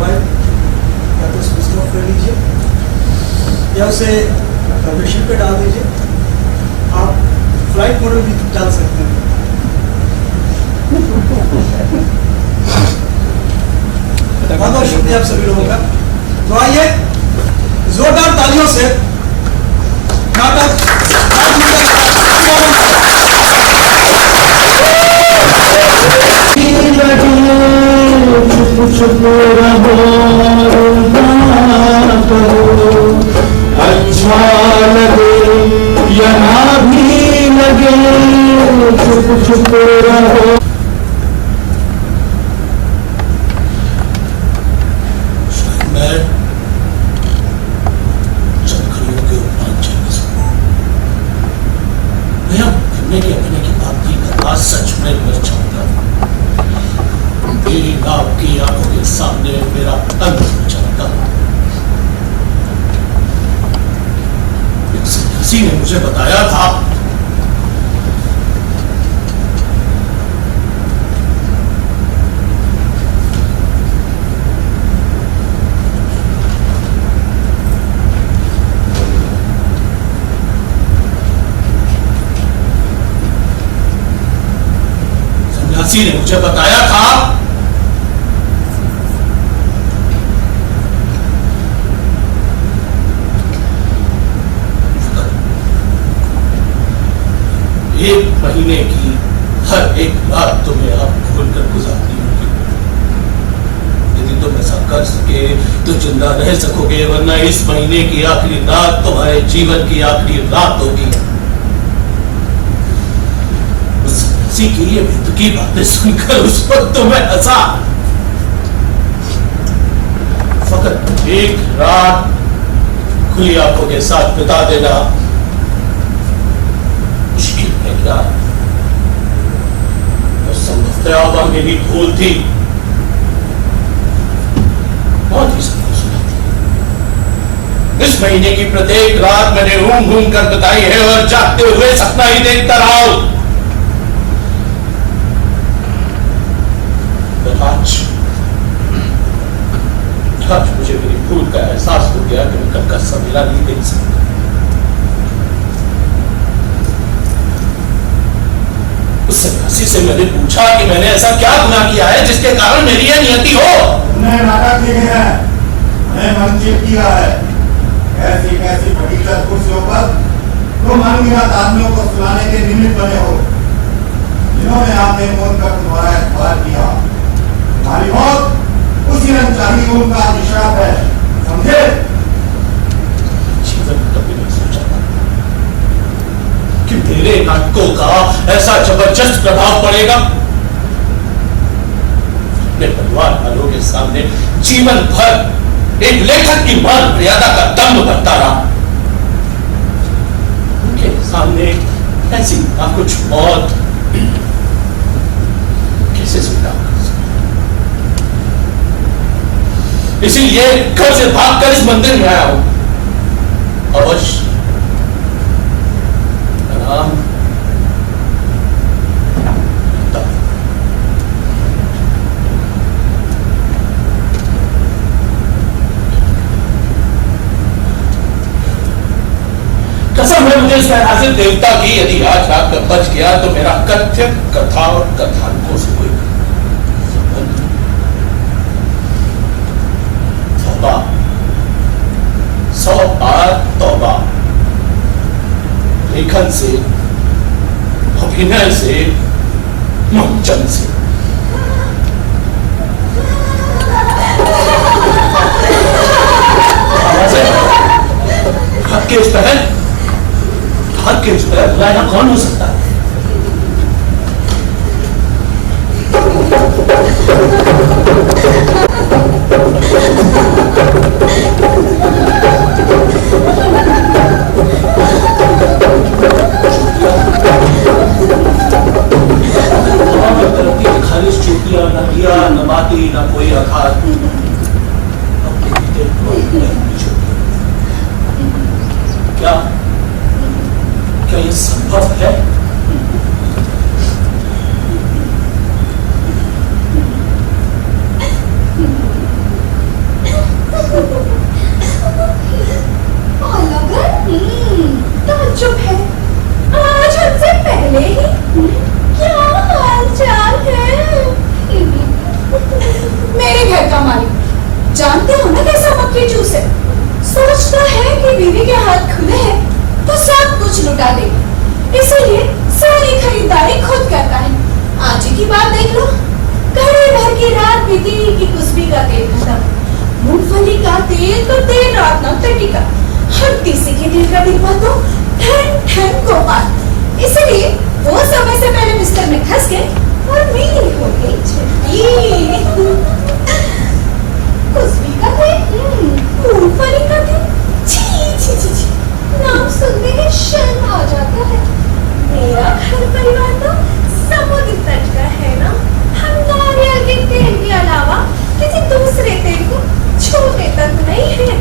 Mobile या तो switch off कर लीजिए या उसे वाइब्रेशन पे डाल दीजिए। आप फ्लाइट मोड भी डाल सकते हैं। बहुत बहुत शुक्रिया आप सभी लोगों का। तो आइए जोरदार तालियों से नाटक चुप रहो, अच्छा लगे या ना भी लगे, चुप रहो। सच में मर जाऊंगा। मेरी आपकी आंखों के सामने मेरा अंत हो जाएगा। किसी ने मुझे बताया था किसी ने मुझे बताया था एक महीने की हर एक रात तुम्हें आप भूलकर गुजारनी होगी। यदि तुम ऐसा कर सके तो जिंदा रह सकोगे, वरना इस महीने की आखिरी रात तुम्हारे जीवन की आखिरी रात होगी। की ये की बातें सुनकर उस पर तो मैं हंसा। फकत एक रात खुली आंखों के साथ बिता देना मुश्किल है क्या? संभवतः मेरी भूल थी। बहुत ही सुना थी। इस महीने की प्रत्येक रात मैंने घूम कर बिताई है और जागते हुए सपना ही देखता रहा हूं। आज मुझे मेरी भूल का एहसास हो गया कि मैं कल का सवेरा नहीं देख सकता। उस सन्यासी से मैंने पूछा कि मैंने ऐसा क्या गुनाह किया है जिसके कारण मेरी यह नियति हो। उन्हें नाटक लिखे हैं, उन्हें मंचित किया है। ऐसी कैसी फटीचर कुर्सियों पर तुम अनगिनत आदमियों को सुनाने के निमित्त बने हो, जिन्होंने आपने मौत का तुम्हारा इख्तियार किया। तुम्हारी मौत उसी अनचाही उनका निशान है, समझे? जीवन में कभी नहीं सोचा था कि मेरे नाटकों का ऐसा जबरदस्त प्रभाव पड़ेगा। अपने परिवार वालों के सामने जीवन भर एक लेखक की मान मर्यादा का दम्भ भरता रहा। उनके सामने ऐसी ना कुछ मौत कैसे स्वीकार कर सकता? इसीलिए घर से भागकर इस मंदिर में आया हूं। अवश्य नाम कसम है मुझे इस हाजिर देवता की, यदि आज रात का बच गया तो मेरा कथ्य कथा और कथानकों से कोई तौबा, 100 बार तौबा। लेखन से, अभिनय से, मंचन से। हाथ के इस पहल, हाथ के इस पहल बुलाया कौन हो सकता है? खालिश चूतिया न किया न बाती न कोई आघात। क्या क्या ये संभव है? घर का मालिक, जानते हो ना कैसा मक्खी चूस है। सोचता है कि बीवी के हाथ खुले हैं तो सब कुछ लुटा दे, इसीलिए सारी खरीदारी खुद करता है। आज ही की बात देख लो, घड़ी भर की रात बीती कि कुसबी का तेल खत्म, मूंगफली का तेल तो देर रात न टिका, हर तीसरे के तेल का डिब्बा तो ठन ठन गोपाल। इसलिए वो समय से पहले बिस्तर में खस गए और मेरी हो गई छुट्टी। कुसबी का तेल, मूंगफली का तेल, छी छी छी छी, नाम सुनने में शर्म आ जाता है। मेरा घर परिवार तो समुद्र तट का है ना, हम नारियल के तेल के अलावा किसी दूसरे तेल को छूते तक नहीं है,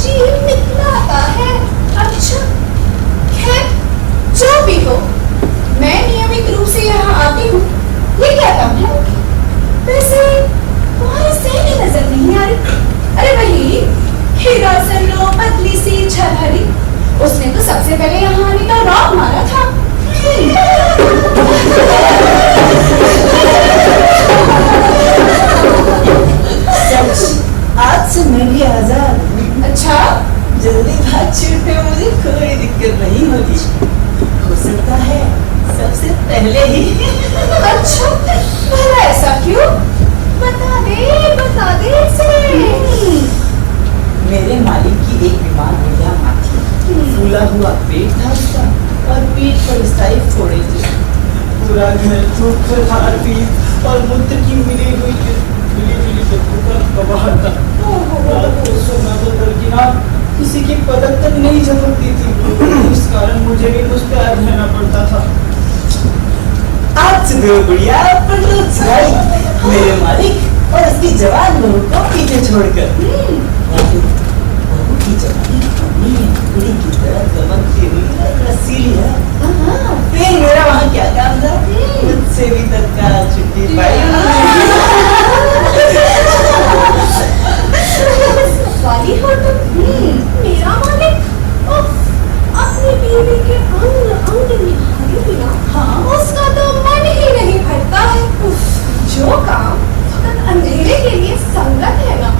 जी निकलाता है। अच्छा खैर जो भी हो, मैं नियमित रूप से यहाँ आती हूँ, ये क्या काम है? वैसे तुम्हारी सहेली नजर नहीं आ रही। अरे वही हीरा सल्लो पतली सी छरहरी, उसने तो सबसे पहले यहाँ आने का रॉक मारा था। सच, आज से मैं भी आजाद हूँ। अच्छा जल्दी बातचीत में मुझे कोई दिक्कत नहीं होगी। हो सकता है सबसे पहले ही। अच्छा भला ऐसा क्यों? बता दे इसे। मेरे मालिक की एक बीमार बुढ़िया माँ थी। फूला हुआ पेट था उसका और पीठ पर स्थायी फोड़े थे। पूरा घर थूक कर हार पीट और मूत्र की मिली बदबू का गवाह था। रात को सोना बदल की ना किसी की पलक तक नहीं झपकती थी, इस कारण मुझे भी मुस्कुराए रहना पड़ता था। आज सुबह बुढ़िया पर लोग सुनाई मेरे मालिक और उसकी जवान बहू को पीछे छोड़कर। बहू की जवानी कमी है, कुड़ी की तरह चमकती हुई और रसीली है। फिर मेरा वहाँ क्या काम था? मुझसे भी तत्काल छुट्टी पाई। वाली हो तुम, मेरा मालिक अपनी बीवी के अंग अंग निहारी बिना हाँ उसका तो मन ही नहीं भरता है। जो काम फकत अंधेरे के लिए संगत है ना,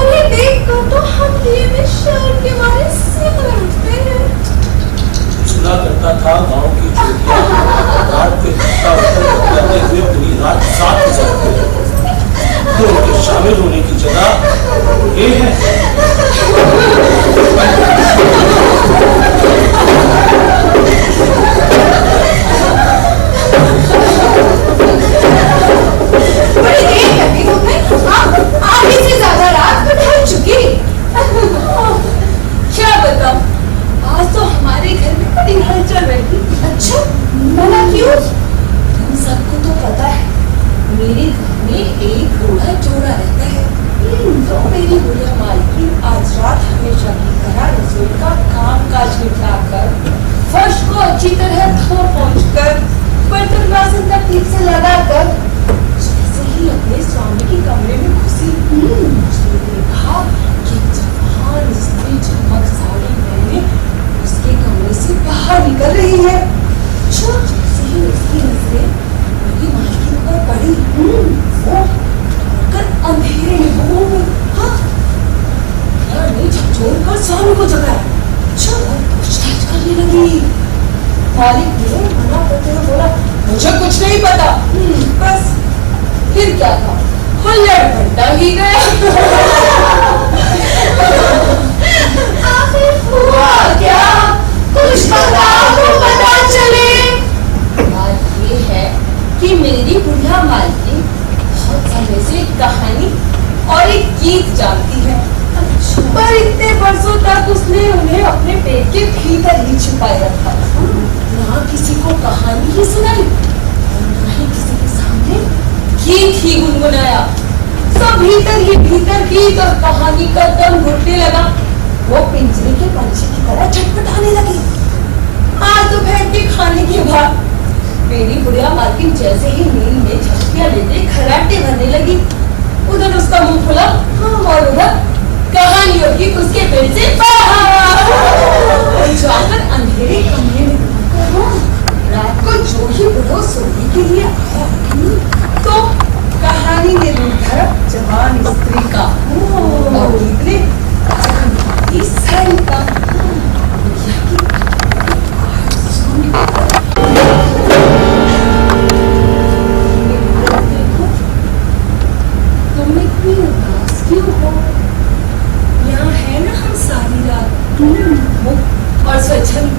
उन्हें देखकर तो हम दिए में शर्म के मारे सिर उठते हैं। सुना करता था गांव की चोटियां रात के करते हुए पूरी रात साथ गुजरते हैं, तो उनके शामिल होने की जगह ये है। बड़ी देर कर दी तुमने, आधी से ज्यादा रात तो ढल चुकी। क्या बताऊं, आज तो हमारे घर में बड़ी हलचल रही। अच्छा मना क्यों? तुम सबको तो पता है मेरे घर में एक बूढ़ा जोड़ा रहता है, तो मेरी बुढ़िया मालकिन आज रात हमेशा की तरह रसोई का काम काज निपटाकर, फर्श को अच्छी तरह धो पोंछकर, बर्तन बासन तक ठीक से लगाकर, जैसे ही अपने स्वामी के कमरे में घुसी, उसने देखा कि जवान स्त्री चमक साड़ी पहने उसके कमरे से बाहर निकल रही है। जैसे ही उसकी नजरें मेरी मालकिन पर पड़ी, वो अंधेरे में झकझोर कर स्वामी को जगाया। और पूछताछ करने लगी। मालिक ने मना करते हुए बोला, मुझे कुछ नहीं पता। बस फिर क्या था, हुल्लड़ बढ़ता ही गया। आखिर हुआ क्या, कुछ बताओ तो पता चले। बात ये है कि मेरी बुढ़िया मालकिन बहुत समय से एक कहानी और एक गीत जानती है। अच्छा। पर इतने वर्षों तक उसने उन्हें अपने पेट के भीतर ही छुपाए रखा, ना किसी को कहानी ही सुनाई और ना ही किसी के सामने गीत ही गुनगुनाया। सब भीतर ही भीतर गीत और कहानी का दम घुटने लगा। वो पिंजरे के पंछी की तरह छटपटाने लगी। आज दोपहर के खाने के बाद मेरी बुढ़िया मालकिन जैसे ही नींद में झपकियां लेते खराटे भरने लगी, उधर उसका मुंह खुला और उधर कहानियों की उसके पेट से बाहर जाकर अंधेरे कमरे में घुसकर रात को जो ही बुढ़ो सोने के लिए आया तो कहानी ने रूप धरा जवान स्त्री का और गीत ने इस साड़ी का। तुम इतनी उदास क्यों हो? यहाँ है ना हम सारी रात मुक्त और स्वच्छंद।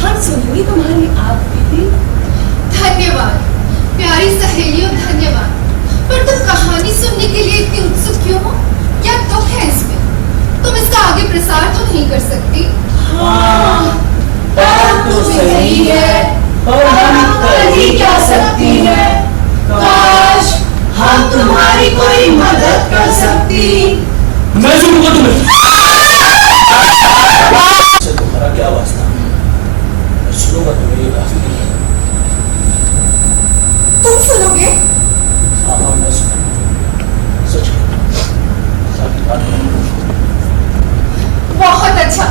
हम सुनेंगे तुम्हारी आप बीती। धन्यवाद प्यारी सहेलियों, धन्यवाद। पर तुम कहानी सुनने के लिए इतनी उत्सुक क्यों हो? क्या दुख है इसमें? तुम इसका आगे प्रसार तो नहीं कर सकती? हाँ, बात तो सही है, पर हम कर ही क्या सकती है? काश हम तुम्हारी कोई मदद कर सकती। मैं सुनूंगा तुम्हें। से तुम्हारा क्या वास्ता? मैं सुनूंगा तुम्हें, ये काफी नहीं है। तुम सुनोगे? हाँ हाँ मैं सुनूंगा, सच सारी बात करूंगा। बहुत अच्छा,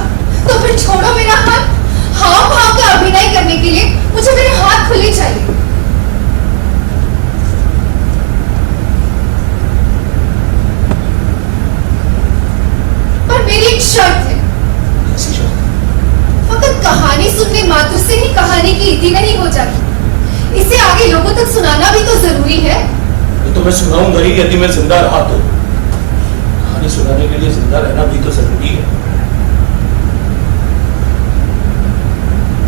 तो फिर छोड़ो मेरा हाथ। हाव भाव का अभिनय करने के लिए मुझे मेरे हाथ खुले चाहिए। पर मेरी एक शर्त है। कैसी शर्त? फकत कहानी सुनने मात्र से ही कहानी की इति नहीं हो जाती। इसे आगे लोगों तक सुनाना भी तो जरूरी है। ये तो मैं सुनाऊंगा ही, यदि मैं जिंदा रहा तो। कहानी सुनाने के लिए जिंदा रहना भी तो जरूरी है।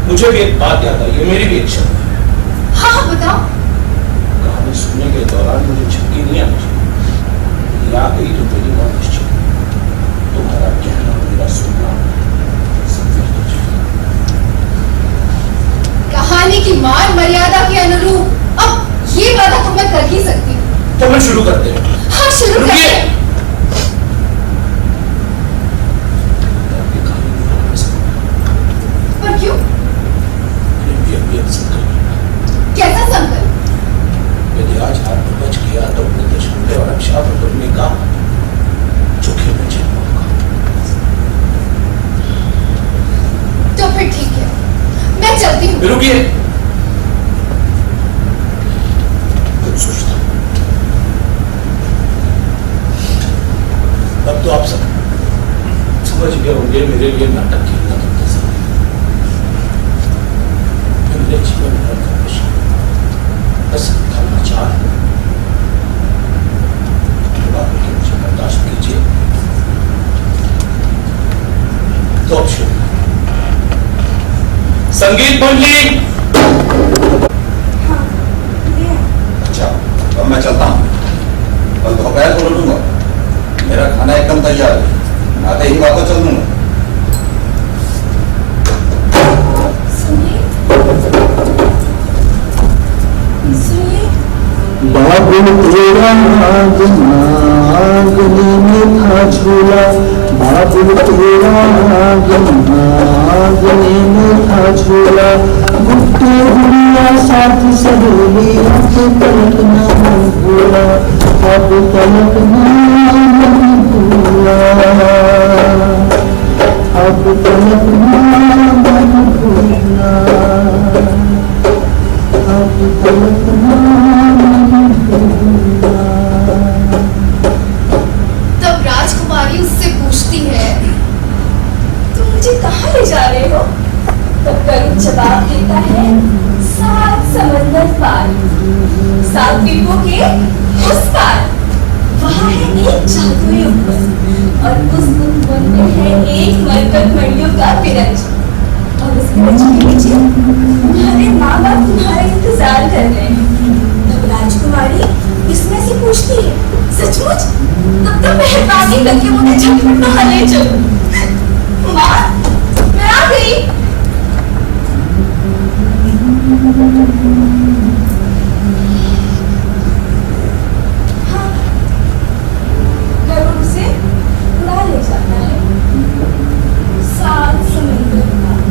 मुझे भी एक बात याद आई है, मेरी भी एक शर्त है। हाँ हाँ बताओ। कहानी सुनने के दौरान मुझे झपकी नहीं आनी चाहिए। यदि आ गई तो मेरी मौत निश्चित है। तुम्हारा कहना मेरा सुनना सब व्यर्थ हो जाएगा। कहानी की मान मर्यादा के अनुरूप अब ये वादा तो मैं कर ही सकती हूँ। तो मैं शुरू करते हैं। हाँ शुरू रुकिए। करिए। मैं आपकी कहानी नहीं रोकने सकता। पर क्यों? प्रेम की अभियत संकल्प। कैसा संकल्प? यदि आज हाथ में बच गया तो अपने दुश्मन और रक्षा पर तुमने कहा चुके में चल पाऊंगा। तो फिर ठीक है, मैं चलती हूँ। रुकिए। कुछ सोचता हूं। अब तो आप सब समझ गए होंगे मेरे लिए नाटक खेलना कितना जरूरी है। मेरे जीवन भर का विषय बस धर्माचार है। मुझे बर्दाश्त कीजिए। तो अब शुरू। संगीत मंडली। अच्छा, अब मैं चलता हूँ। कल दोपहर को लौटूंगा। मेरा खाना एकदम तैयार है। आते ही वापस चल दूंगा। बाबुल तेरा आगना आंगने में था झूला। बाबुल तेरा आगना आंगने में था झूला। गुट्टे गुड़िया साथ सहेली अब पलटना नहीं भूला। अब पलटना नहीं भूला। अब पलटना नहीं भूला। अब पलटना तब राजकुमारी उससे पूछती है, तुम मुझे कहाँ ले जा रहे हो? तब गरुड़ जवाब देता है, 7 समंदर पार, 7 द्वीपों के उस पार। वहाँ है एक जादुई उपवन और उस उपवन में है एक मरकत मणियों का पिरंज। और उस पिरंज के नीचे तुम्हारे माँ बाप तुम्हारा इंतजार कर रहे हैं। तब राजकुमारी इसमें से पूछती है, सचमुच? तब तो मेहरबानी करके मुझे झटपट वहाँ ले चलो। माँ, मैं आ गई। हाँ, गरुड़ उसे उड़ा ले जाता है 7 समंदर पार।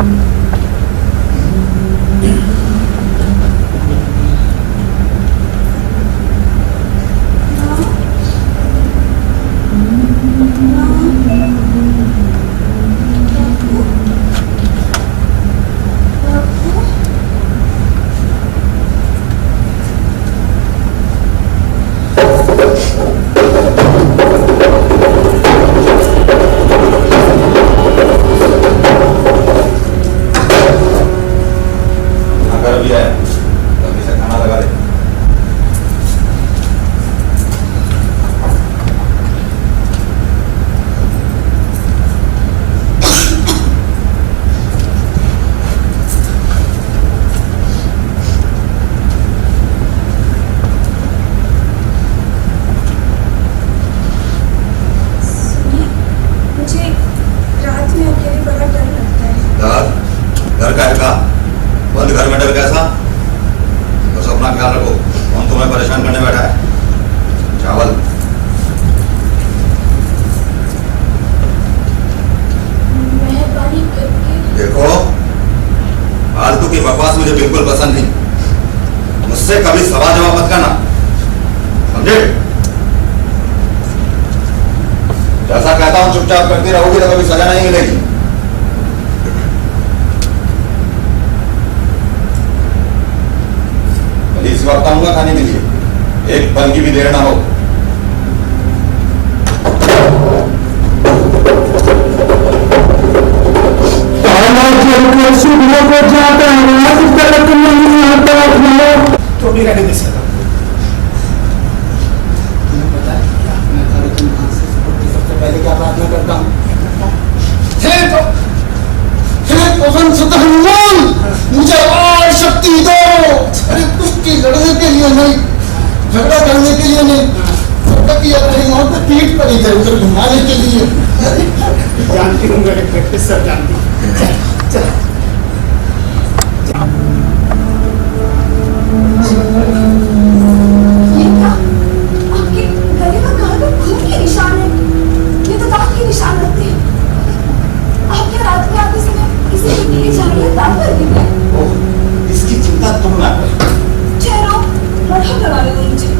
बिल्कुल पसंद नहीं। मुझसे कभी सवाल जवाब मत करना, समझे? जैसा कहता हूं चुपचाप करती रहोगी तो कभी सजा नहीं मिलेगी। कल इस वक्त आऊंगा खाने के लिए, एक पल की भी देर ना हो। सुबह को जाता रात तक नहीं आता था। तो भी रहने दे सकता। तुम्हें पता है क्या मैं कल तुम सबसे पहले क्या प्रार्थना करता हूँ? हनुमान, मुझे और शक्ति दो। अरे कुश्ती लड़ने के लिए नहीं, झगड़ा करने के लिए नहीं, और तो पीठ पर इधर उधर घुमाने के लिए। जानती हूँ मेरे प्रैक्टिस सब जानती हूँ। चल ये क्या? आपके गले में कहाँ पे खून के निशान है? ये तो दांत के निशान लगते हैं। आप क्या रात में आते समय किसी की नीली झाड़ियाँ दांत पर गिर गए? ओह, इसकी चिंता तुम ना करो। ठहरो, मरहम लगाने दो मुझे।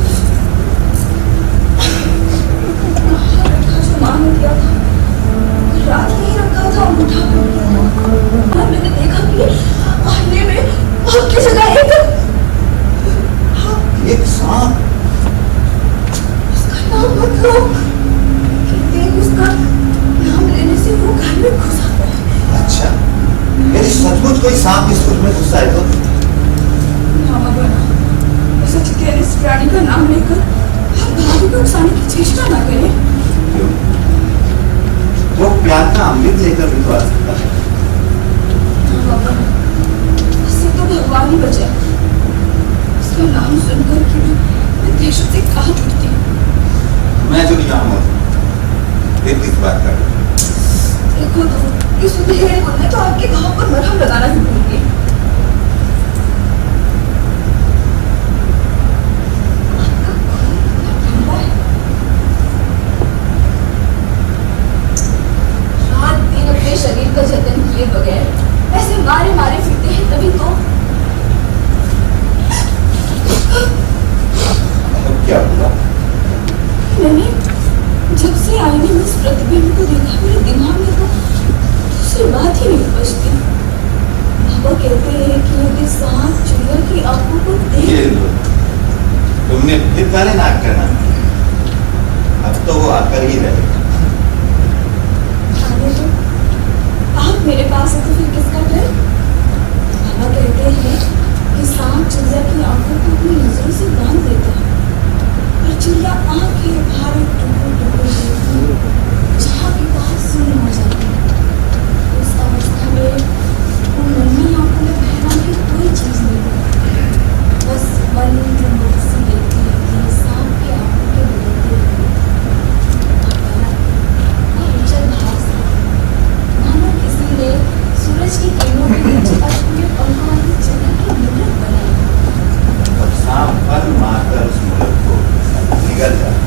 जो माँ ने दिया था, रात यही रखा था और उठा कर दिया था। और मैंने देखा कि आईने में आपकी जगह एक सांप। उसका नाम मत लो। कहते हैं कि उसका नाम लेने से वो घर में घुस आता है। अच्छा, यदि सचमुच कोई सांप इस घर में घुसा है तो? मामा बना, उस इस प्राणी का नाम लेकर आप भाभी को उकसाने की चेष्टा ना करें। क्यों? वो प्यार का अमृत लेकर भी तो आ सकता है। मामा बना, उससे तो भगवान ही बचा। उसका नाम सुनकर कि मैं दहशत से कांप उठती हूँ। मैं जो यहाँ मौजूद, फिर किस बात का? देखो तो इस उधेड़े ने तो आपके घाव पर मरहम लगाना ही भूल गई। आपका खून इतना ठंडा है। रात दिन अपने शरीर का जतन किए बगैर ऐसे मारे मारे फिरते हैं, तभी तो क्या हुआ? मैंने जब से आईने में उस प्रतिबिंब को देखा, मेरे दिमाग में तो दूसरी बात ही नहीं बचती। बाबा कहते हैं कि यदि सांप चिड़िया की आंखों को ये देख, लो, तुमने फिर पहले नाक करना, अब तो वो आकर ही रहे। आने दो। आप मेरे पास है तो फिर किसका डर? बाबा कहते हैं कि सांप चिड़िया की आंखों को अपनी नजरों से बांध देता है और चिड़िया आंखें बाहर टुकड़े टुकड़े देखती है, जहाँ की बात सुन हो जाती है। उस अवस्था में उन नन्ही आंखों में बहना की कोई चीज नहीं है, बस मन जो मुझ से देखती रहती है सांप की आंखों के बदलते हुए। और उछल भाग सा, मानो किसी ने सूरज की किरणों के नीचे अपने पंखों वाली जगह की मूर्त बनाई। अब सांप पर मारकर उस मूर्त को निकल जाए।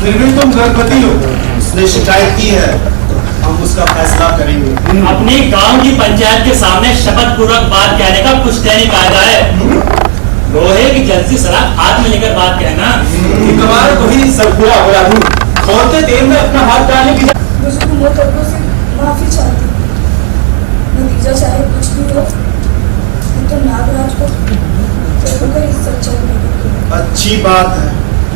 फिर भी तुम गर्भवती हो, उसने शिकायत की है, हम उसका फैसला करेंगे। अपनी गांव की पंचायत के सामने शपथ पूर्वक बात कहने का कुछ दैनिक कायदा है। लोहे की जलती सलाख हाथ में लेकर बात कहना। कमाल को ही सब बुरा हो रहा हूँ, खोलते तेल में अपना हाथ डालने की मुझे मोहतबरों से माफी चाहती हूँ। नतीजा चाहे कुछ भी हो, मैं तो नागराज को चलकर इस सच्चाई में देखूंगी। अच्छी बात है,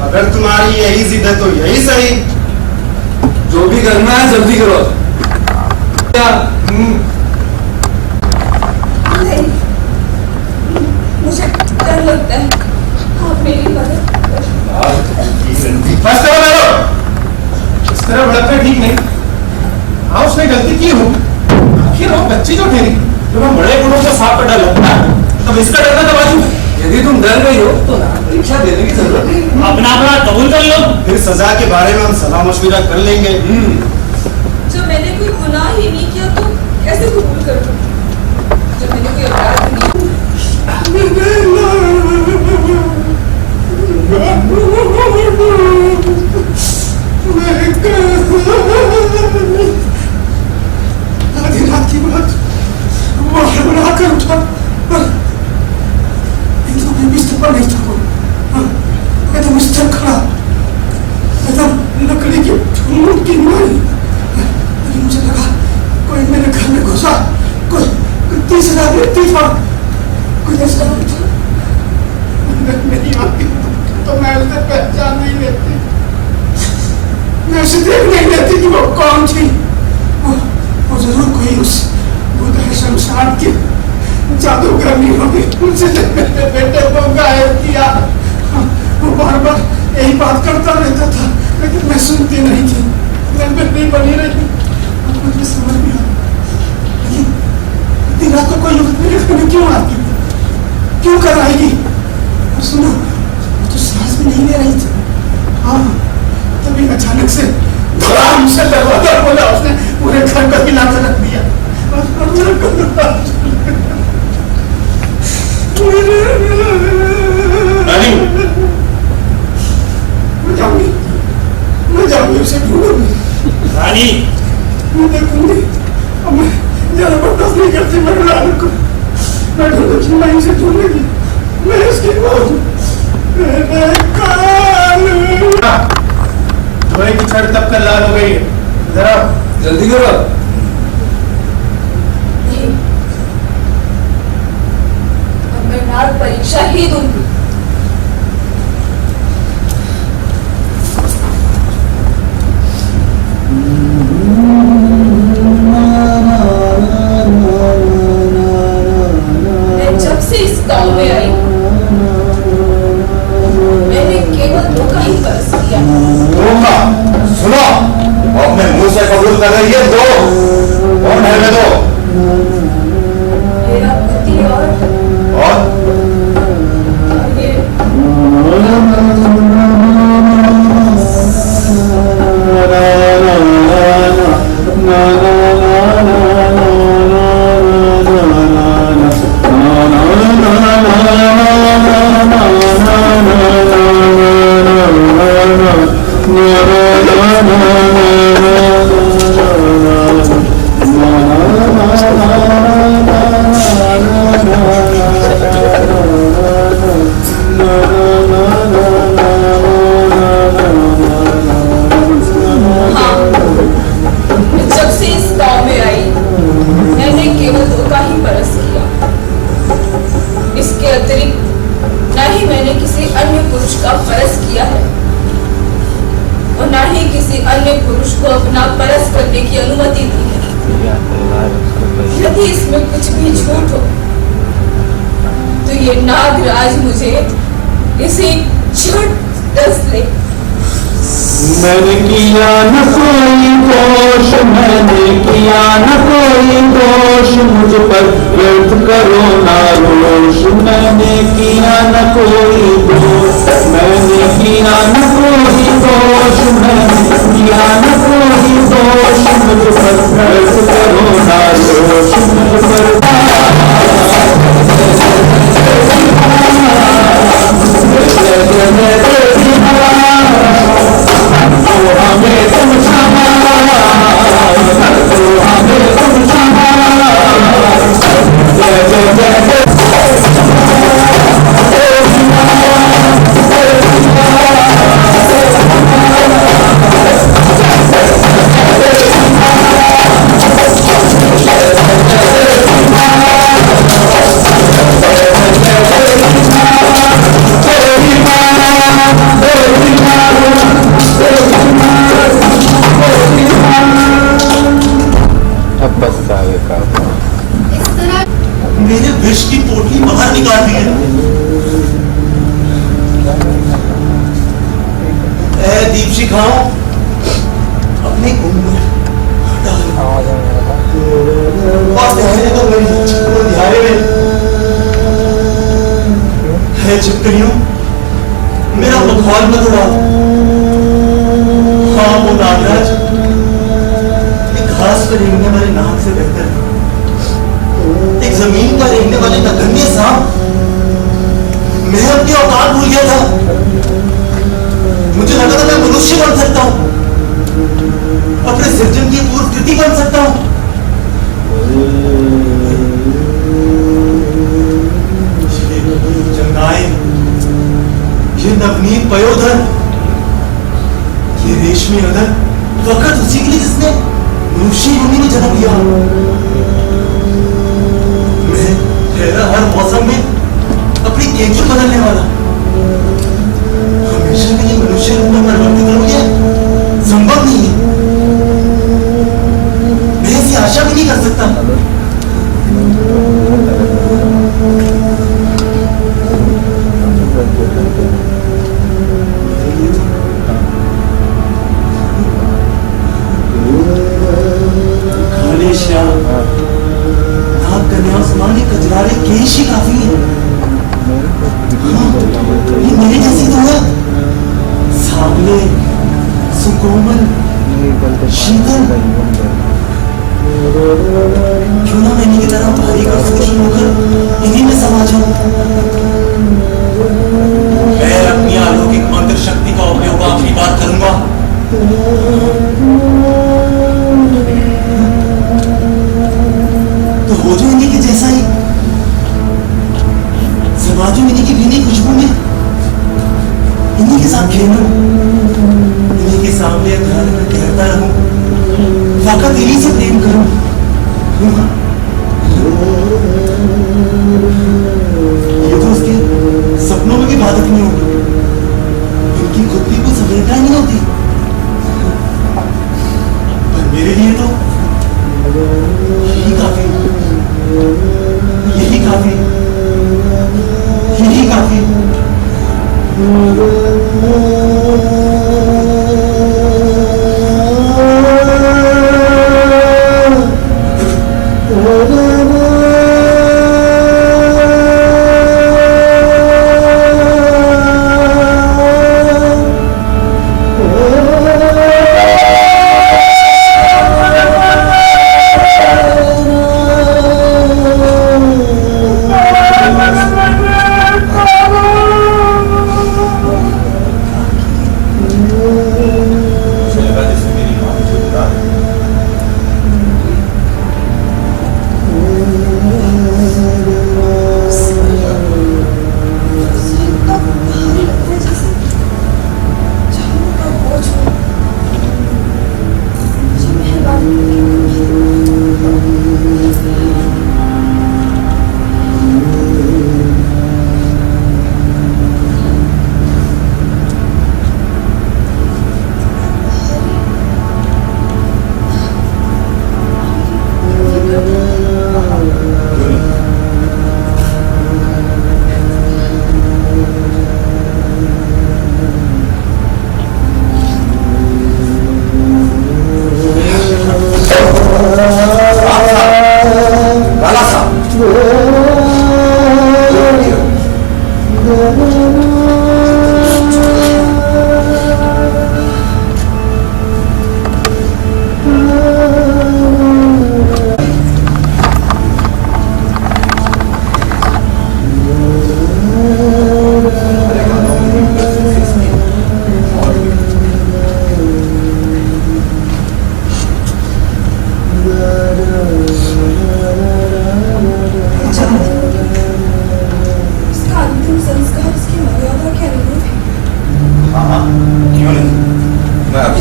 अगर तुम्हारी यही जिद है तो यही सही। जो भी करना है जल्दी करो। नहीं, मुझे डर लगता है, आप मेरी मदद करें। बस करो बैठो, इस तरह भड़कना ठीक नहीं। हाँ, उसने गलती की हो, आखिर वो बच्ची तो ठहरी। जब हम बड़े गुणों का सांप का डर लगता है, तब इसका डरना तो बाजू। यदि तुम डर गई हो तो ना परीक्षा देने की जरूरत नहीं। अपना अपराध कबूल कर लो। फिर सजा के बारे में हम सलाह मशविरा कर लेंगे। जब मैंने कोई गुनाह ही नहीं किया तो कैसे कबूल कर लूं? जब मैंने कोई अपराध नहीं आधी रात की बात वो हड़बड़ा कर उठा तो मैं बिस्तर पर नहीं था। एकदम स्थिर खड़ा, एकदम लकड़ी की ठूंठ की मारी। लेकिन मुझे लगा कोई मेरे घर में घुसा, कोई तीसरा व्यक्ति था, कोई तीसरा व्यक्ति मेरी आंखें तो मैं उसे पहचान नहीं लेती, मैं उसे देख नहीं लेती कि वो कौन थी। वो जरूर कोई उस भूत शमशान की जादूगरनी होगी, उनसे मेरे बेटे को गायब किया। वो बार बार यही बात करता रहता था, लेकिन मैं सुनती नहीं थी, मैं बिल्ली बनी रही। मुझे समझ नहीं आया, लेकिन इतनी रात को कोई युवक मेरे घर में क्यों आती, क्यों कर आएगी? और सुनो, वो तो सांस भी नहीं ले रही थी। हाँ, तभी अचानक से धड़ाम से दरवाजा खोला, उसने पूरे घर को हिला कर रख दिया। मैं जाऊंगी उसे ढूंढूंगी। रानी मैं देखूंगी, अब मैं ज्यादा बर्दाश्त नहीं करती मेरे लाल को। मैं ढूंढूंगी, मैं इसे ढूंढूंगी, मैं इसकी माँ। लोहे की छड़ तब कर लाल हो गई है, जरा जल्दी करो। नहीं, अब मैं नाग परीक्षा ही दूंगी। मैं जब से इस गांव में आई मैंने केवल धोखा ही बरस किया। धोखा? सुनो, अपने मुंह से कबूल कर रही है दो। कौन है वे दो? मेरा पति और ये जब से इस गांव में आई मैंने केवल धोखा ही बरस किया। इसके अतिरिक्त न ही मैंने किसी अन्य पुरुष का परस किया है और न ही किसी अन्य पुरुष को अपना परस करने की अनुमति दी है। यदि इसमें कुछ भी झूठ हो तो ये नागराज मुझे इसी झूठ दस ले। मैंने किया न कोई दोष, मैंने किया न कोई दोष, मुझ पर व्यर्थ करो ना रोष। मैंने किया न कोई दोष, मैंने किया न कोई दोष, मैंने किया न कोई दोष, मुझ पर व्यर्थ करो ना रोष। मुझ पर छिपकलियों, मेरा मखौल मत उड़ाओ। हाँ, वो नागराज एक घास पर रेंगने वाले नाग से बेहतर है। एक जमीन पर रेंगने वाले नगण्य सांप। मैं अपनी औकात भूल गया था। मुझे लगा था मैं मनुष्य बन सकता हूं, अपने सृजन की पूर्व कृति बन सकता हूं। चंगाई, ये नवनीत पयोधर, ये रेशमी अदर, वक्त उसी के लिए जिसने मनुष्य योनि में जन्म लिया। मैं ठहरा हर मौसम में अपनी केंचुर बदलने वाला, हमेशा के लिए मनुष्य रूप में परिवर्तित हो गया। संभव नहीं है, मैं ऐसी आशा भी नहीं कर सकता। काले श्याम नाग कन्या समानी कजरारे केश ही काफी है। हाँ, ये मेरे जैसी तो है, सांवले, सुकोमल, शीतल। क्यों ना मैं इन्हीं की तरह भारी और सूक्ष्म होकर इन्हीं में समा जाऊं। मैं अपनी अलौकिक मंत्र शक्ति का उपयोग आखिरी बार करूंगा। तो हो जो इन्हीं के जैसा ही, समाजों इन्हीं की भीनी खुशबू में इन्हीं के साथ खेलूं, इन्हीं के सामने ध्यान में कहता रहूं, वक्त इन्हीं से प्रेम करूं। ये तो उसके सपनों में भी बाधक नहीं होगी, इनकी खुद की कुछ संवेदना नहीं होती। पर मेरे लिए तो यही काफी, यही काफी, यही काफी।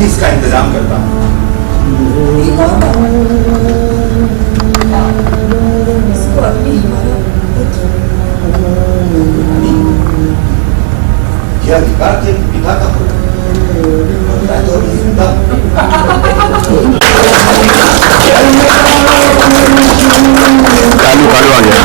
इसका इंतजाम करता हूँ। ये अधिकार के पिता का हो, मैं तो नहीं सुनता। कालू आ गया।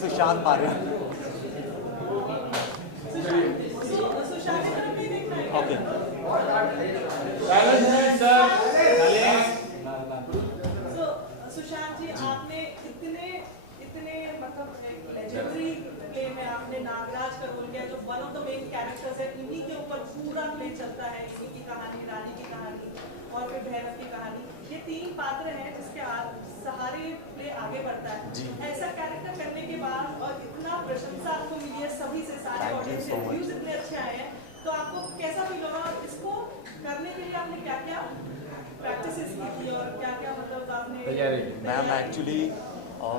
सुशांत पारे। ओके सुशांत जी, आपने इतने मतलब लेजेंडरी प्ले में आपने नागराज का रोल किया, जो one of the main characters है, इन्हीं के ऊपर पूरा प्ले चलता है, इन्हीं की कहानी, रानी की कहानी और फिर भैरव की कहानी। ये 3 पात्र हैं जिसके सहारे प्ले आगे बढ़ता है। ऐसा कैरेक्टर करने के बाद और इतना प्रशंसा आपको मिली है सभी से, सारे ऑडियंस से, व्यूज इतने अच्छे आए हैं, तो आपको कैसा फील हो रहा है? और इसको करने के लिए आपने क्या क्या प्रैक्टिसेस की थी और क्या क्या मतलब आपने? मैम एक्चुअली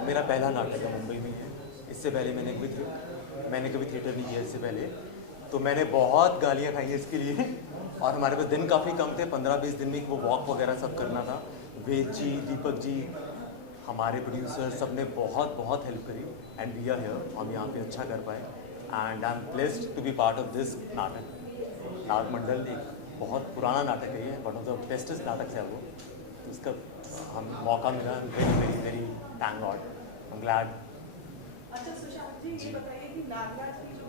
मेरा पहला नाटक है, मुंबई में है। इससे पहले मैंने कभी थिएटर नहीं किया इससे पहले, तो मैंने बहुत गालियाँ खाई हैं इसके लिए। और हमारे पास दिन काफ़ी कम थे, 15-20 दिन में वो वॉक वगैरह सब करना था। वेद जी, दीपक जी, हमारे प्रोड्यूसर, सब ने बहुत हेल्प करी एंड वी आर हियर। हम यहाँ पे अच्छा कर पाए and I am blessed to be part of this नाटक। नागमंडल एक बहुत पुराना नाटक है, ये वन ऑफ द बेस्टेस्ट नाटक है वो, तो उसका हम मौका मिला। Very very thank God, I am glad. अच्छा सुशांत जी, ये बताइए कि नागराज की जो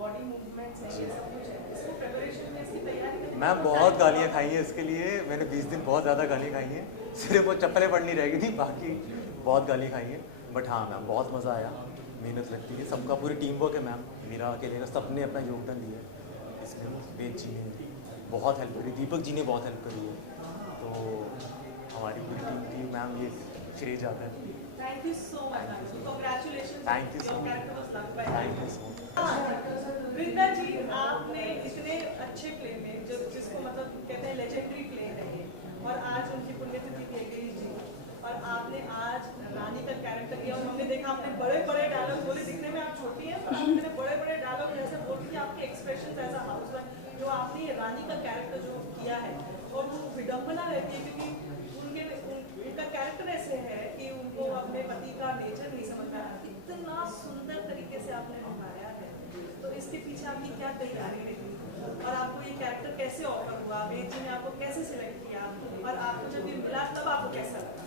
बॉडी मूवमेंट्स हैं, ये सब कुछ है, इसको प्रिपरेशन में इसकी तैयारी में मैम बहुत गालियाँ खाई हैं इसके लिए। मैंने 20 दिन बहुत ज़्यादा गालियाँ खाई हैं, सिर्फ वो चप्पलें पड़नी रहेगी थी, बाकी बहुत गालियाँ खाई हैं। बट हाँ मैम, बहुत मज़ा आया, मेहनत लगती है, सबका पूरी टीम वर्क है मैम, मेरा अकेले का सबने अपना योगदान दिया है इसमें। वेद जी ने बहुत हेल्प करी, दीपक जी ने बहुत हेल्प करी है, तो हमारी पूरी टीम थी मैम, ये श्रेय जाता है। Thank you so much, congratulations. Thank you so much, thank you so much. Vrinda ji, आपने इतने अच्छे प्ले में जिसको मतलब कहते हैं लेजेंडरी प्ले है ये, और आज उनकी पुण्यतिथि थी गिरीश जी, और आपने आज रानी का कैरेक्टर किया, और हमने देखा आपने बड़े डायलॉग बोले। दिखने में आप छोटी हैं, पर आपने बड़े डायलॉग ऐसे बोल के आपके एक्सप्रेशन एज अ हाउसवाइफ, जो आपने ये रानी का कैरेक्टर जो किया है, और वो विडम्बना रहती है क्योंकि उनका कैरेक्टर ऐसे है कि उनको अपने पति का नेचर नहीं समझ में आया। इतना सुंदर तरीके से आपने निभाया है, तो इसके पीछे आपकी क्या तैयारी रही और आपको ये कैरेक्टर कैसे ऑफर हुआ? वेद जी ने आपको कैसे सिलेक्ट किया और आपको जब ये मिला तब आपको कैसा लगा?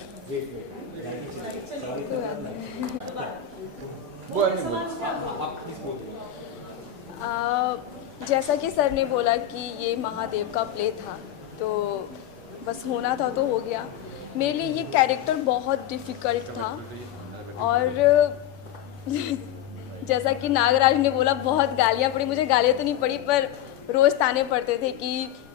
जैसा कि सर ने बोला कि ये महादेव का प्ले था, तो बस होना था तो हो गया। मेरे लिए ये कैरेक्टर बहुत डिफ़िकल्ट था, और जैसा कि नागराज ने बोला बहुत गालियाँ पड़ी। मुझे गालियाँ तो नहीं पड़ी, पर रोज़ ताने पड़ते थे कि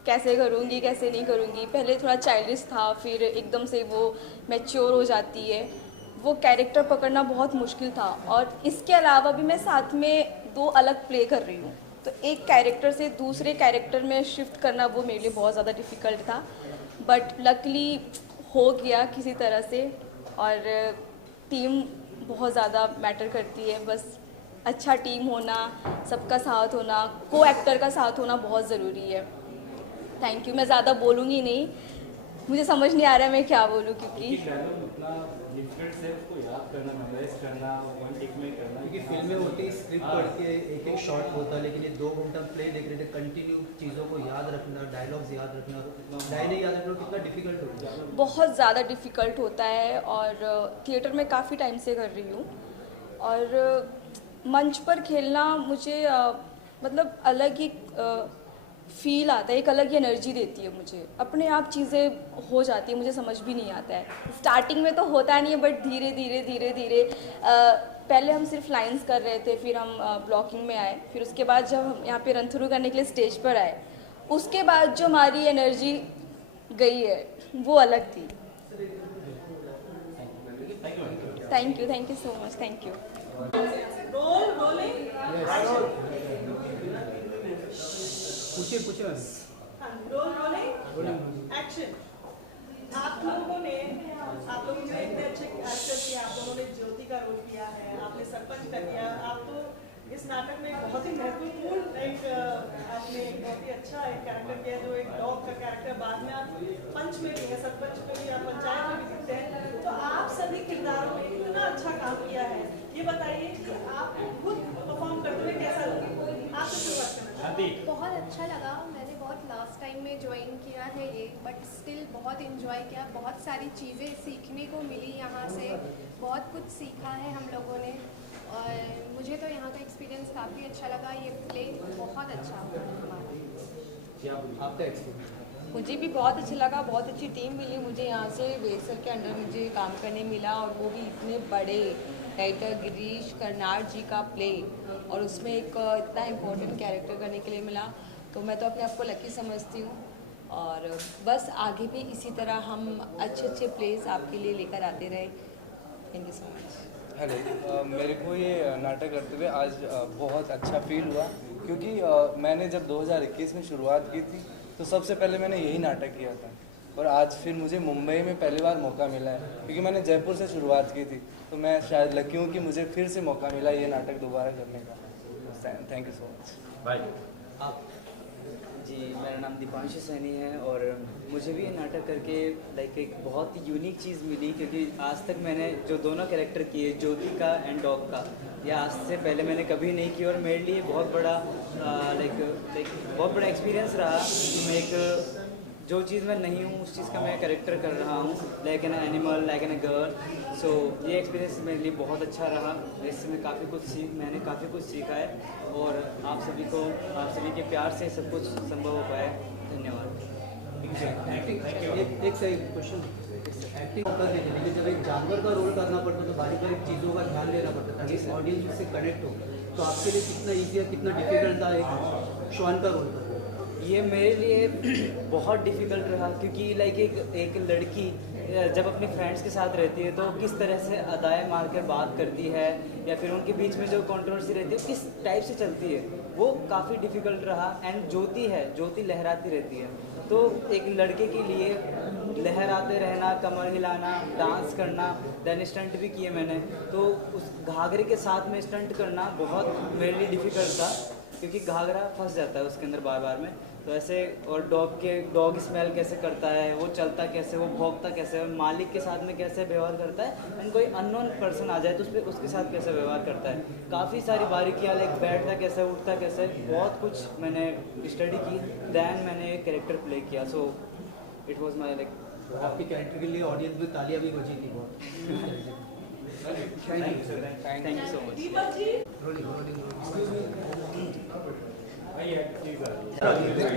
कैसे करूँगी, कैसे नहीं करूँगी। पहले थोड़ा चाइल्डिश था, फिर एकदम से वो मैच्योर हो जाती है। वो कैरेक्टर पकड़ना बहुत मुश्किल था, और इसके अलावा भी मैं साथ में 2 अलग प्ले कर रही हूँ, तो एक कैरेक्टर से दूसरे कैरेक्टर में शिफ्ट करना वो मेरे लिए बहुत ज़्यादा डिफ़िकल्ट था। बट लकली हो गया किसी तरह से, और टीम बहुत ज़्यादा मैटर करती है। बस अच्छा टीम होना, सबका साथ होना, को एक्टर का साथ होना बहुत ज़रूरी है। Thank you. मैं ज़्यादा बोलूँगी नहीं, मुझे समझ नहीं आ रहा है मैं क्या बोलूँ, क्योंकि क्योंकि फिल्में होती स्क्रिप्ट पढ़ के एक शॉट होता है, लेकिन ये 2 घंटा प्ले देख रहे थे, कंटिन्यू चीज़ों को याद रखना, डायलॉग्स याद रखना, लाइनें याद रखना कितना डिफिकल्ट होता है? बहुत ज़्यादा डिफ़िकल्ट होता है, और थिएटर में काफ़ी टाइम से कर रही हूँ, और मंच पर खेलना मुझे मतलब अलग ही फील आता है, एक अलग ही एनर्जी देती है मुझे। अपने आप चीज़ें हो जाती है, मुझे समझ भी नहीं आता है। स्टार्टिंग में तो होता नहीं है, बट धीरे धीरे पहले हम सिर्फ लाइंस कर रहे थे, फिर हम ब्लॉकिंग में आए, फिर उसके बाद जब हम यहाँ पे रन थ्रू करने के लिए स्टेज पर आए, उसके बाद जो हमारी एनर्जी गई है वो अलग थी। Thank you so much, thank you. पूछिए एक्शन। आप लोगों ने इतने अच्छे एक्टर किए, आप लोगों ने ज्योति का रोल किया है, आपने सरपंच का किया, आप तो इस नाटक में बहुत ही महत्वपूर्ण आपने एक बहुत ही अच्छा एक कैरेक्टर किया, जो एक डॉग का कैरेक्टर। बाद में आप पंच में भी हैं, सरपंच में भी, आप पंचायत में भी दिखते हैं, तो आप सभी किरदारों में इतना अच्छा काम किया है। ये बताइए कि आप खुद परफॉर्म करते हुए कैसा लगा? आपसे शुरुआत करना। बहुत अच्छा लगा, मैंने बहुत बहुत लास्ट टाइम में ज्वाइन किया है ये, बट स्टिल बहुत इन्जॉय किया, बहुत सारी चीज़ें सीखने को मिली यहाँ से, बहुत कुछ सीखा है हम लोगों ने, और मुझे तो यहाँ का एक्सपीरियंस काफ़ी अच्छा लगा। ये प्ले बहुत अच्छा हुआ हमारा। आपका एक्सपीरियंस? मुझे भी बहुत अच्छा लगा, बहुत अच्छी टीम मिली मुझे यहाँ से, वेद सर के अंडर मुझे काम करने मिला, और वो भी इतने बड़े राइटर गिरीश कर्नाड जी का प्ले, और उसमें एक इतना इम्पोर्टेंट कैरेक्टर करने के लिए मिला, तो मैं तो अपने आप को लकी समझती हूँ। और बस आगे भी इसी तरह हम अच्छे अच्छे प्लेस आपके लिए लेकर आते रहे। Thank you so much. Hello, मेरे को ये नाटक करते हुए आज बहुत अच्छा फील हुआ, क्योंकि मैंने जब 2021 में शुरुआत की थी तो सबसे पहले मैंने यही नाटक किया था, और आज फिर मुझे मुंबई में पहली बार मौका मिला है, क्योंकि मैंने जयपुर से शुरुआत की थी, तो मैं शायद लकी हूँ कि मुझे फिर से मौका मिला ये नाटक दोबारा करने का। Thank you so much. भाई आप? जी, मेरा नाम दीपांशु सैनी है, और मुझे भी ये नाटक करके लाइक एक बहुत यूनिक चीज़ मिली, क्योंकि आज तक मैंने जो दोनों कैरेक्टर किए, ज्योति का एंड डॉग का, या आज से पहले मैंने कभी नहीं किया, और मेरे लिए बहुत बड़ा बहुत बड़ा एक्सपीरियंस रहा कि मैं एक जो चीज़ मैं नहीं हूँ उस चीज़ का मैं कैरेक्टर कर रहा हूँ, like an animal, like an girl. So ये एक्सपीरियंस मेरे लिए बहुत अच्छा रहा, इससे मैं मैंने काफ़ी कुछ सीखा है, और आप सभी के प्यार से सब कुछ संभव हो पाया। धन्यवाद। एक सही क्वेश्चन, एक्टिंग करने के लिए जब एक जानवर का रोल करना पड़ता तो बारीक बारीक चीज़ों का ध्यान देना पड़ता था, ऑडियंस उससे कनेक्ट हो, तो आपके लिए कितना ईजी है, कितना डिफिकल्ट था एक श्वान का रोल करना? ये मेरे लिए बहुत डिफ़िकल्ट रहा, क्योंकि लाइक एक लड़की जब अपने फ्रेंड्स के साथ रहती है तो किस तरह से अदाएँ मारकर बात करती है, या फिर उनके बीच में जो कंट्रोवर्सी रहती है किस टाइप से चलती है, वो काफ़ी डिफ़िकल्ट रहा। एंड ज्योति लहराती रहती है, तो एक लड़के के लिए लहराते रहना, कमर हिलाना, डांस करना, देन स्टंट भी किए मैंने, तो उस घाघरे के साथ में स्टंट करना बहुत मेरे लिए डिफ़िकल्ट था, क्योंकि घाघरा फंस जाता है उसके अंदर बार बार में, तो ऐसे। और डॉग स्मेल कैसे करता है, वो चलता कैसे, वो भौंकता कैसे, मालिक के साथ में कैसे व्यवहार करता है, एंड कोई अननोन पर्सन आ जाए तो उसके साथ कैसे व्यवहार करता है, काफ़ी सारी बारीकियाँ, लाइक बैठता कैसे, उठता कैसे, बहुत कुछ मैंने स्टडी की, दैन मैंने कैरेक्टर प्ले किया। So it was my like. आपके कैरेक्टर के लिए ऑडियंस में तालियां भी बजी थी बहुत। Thank you so much.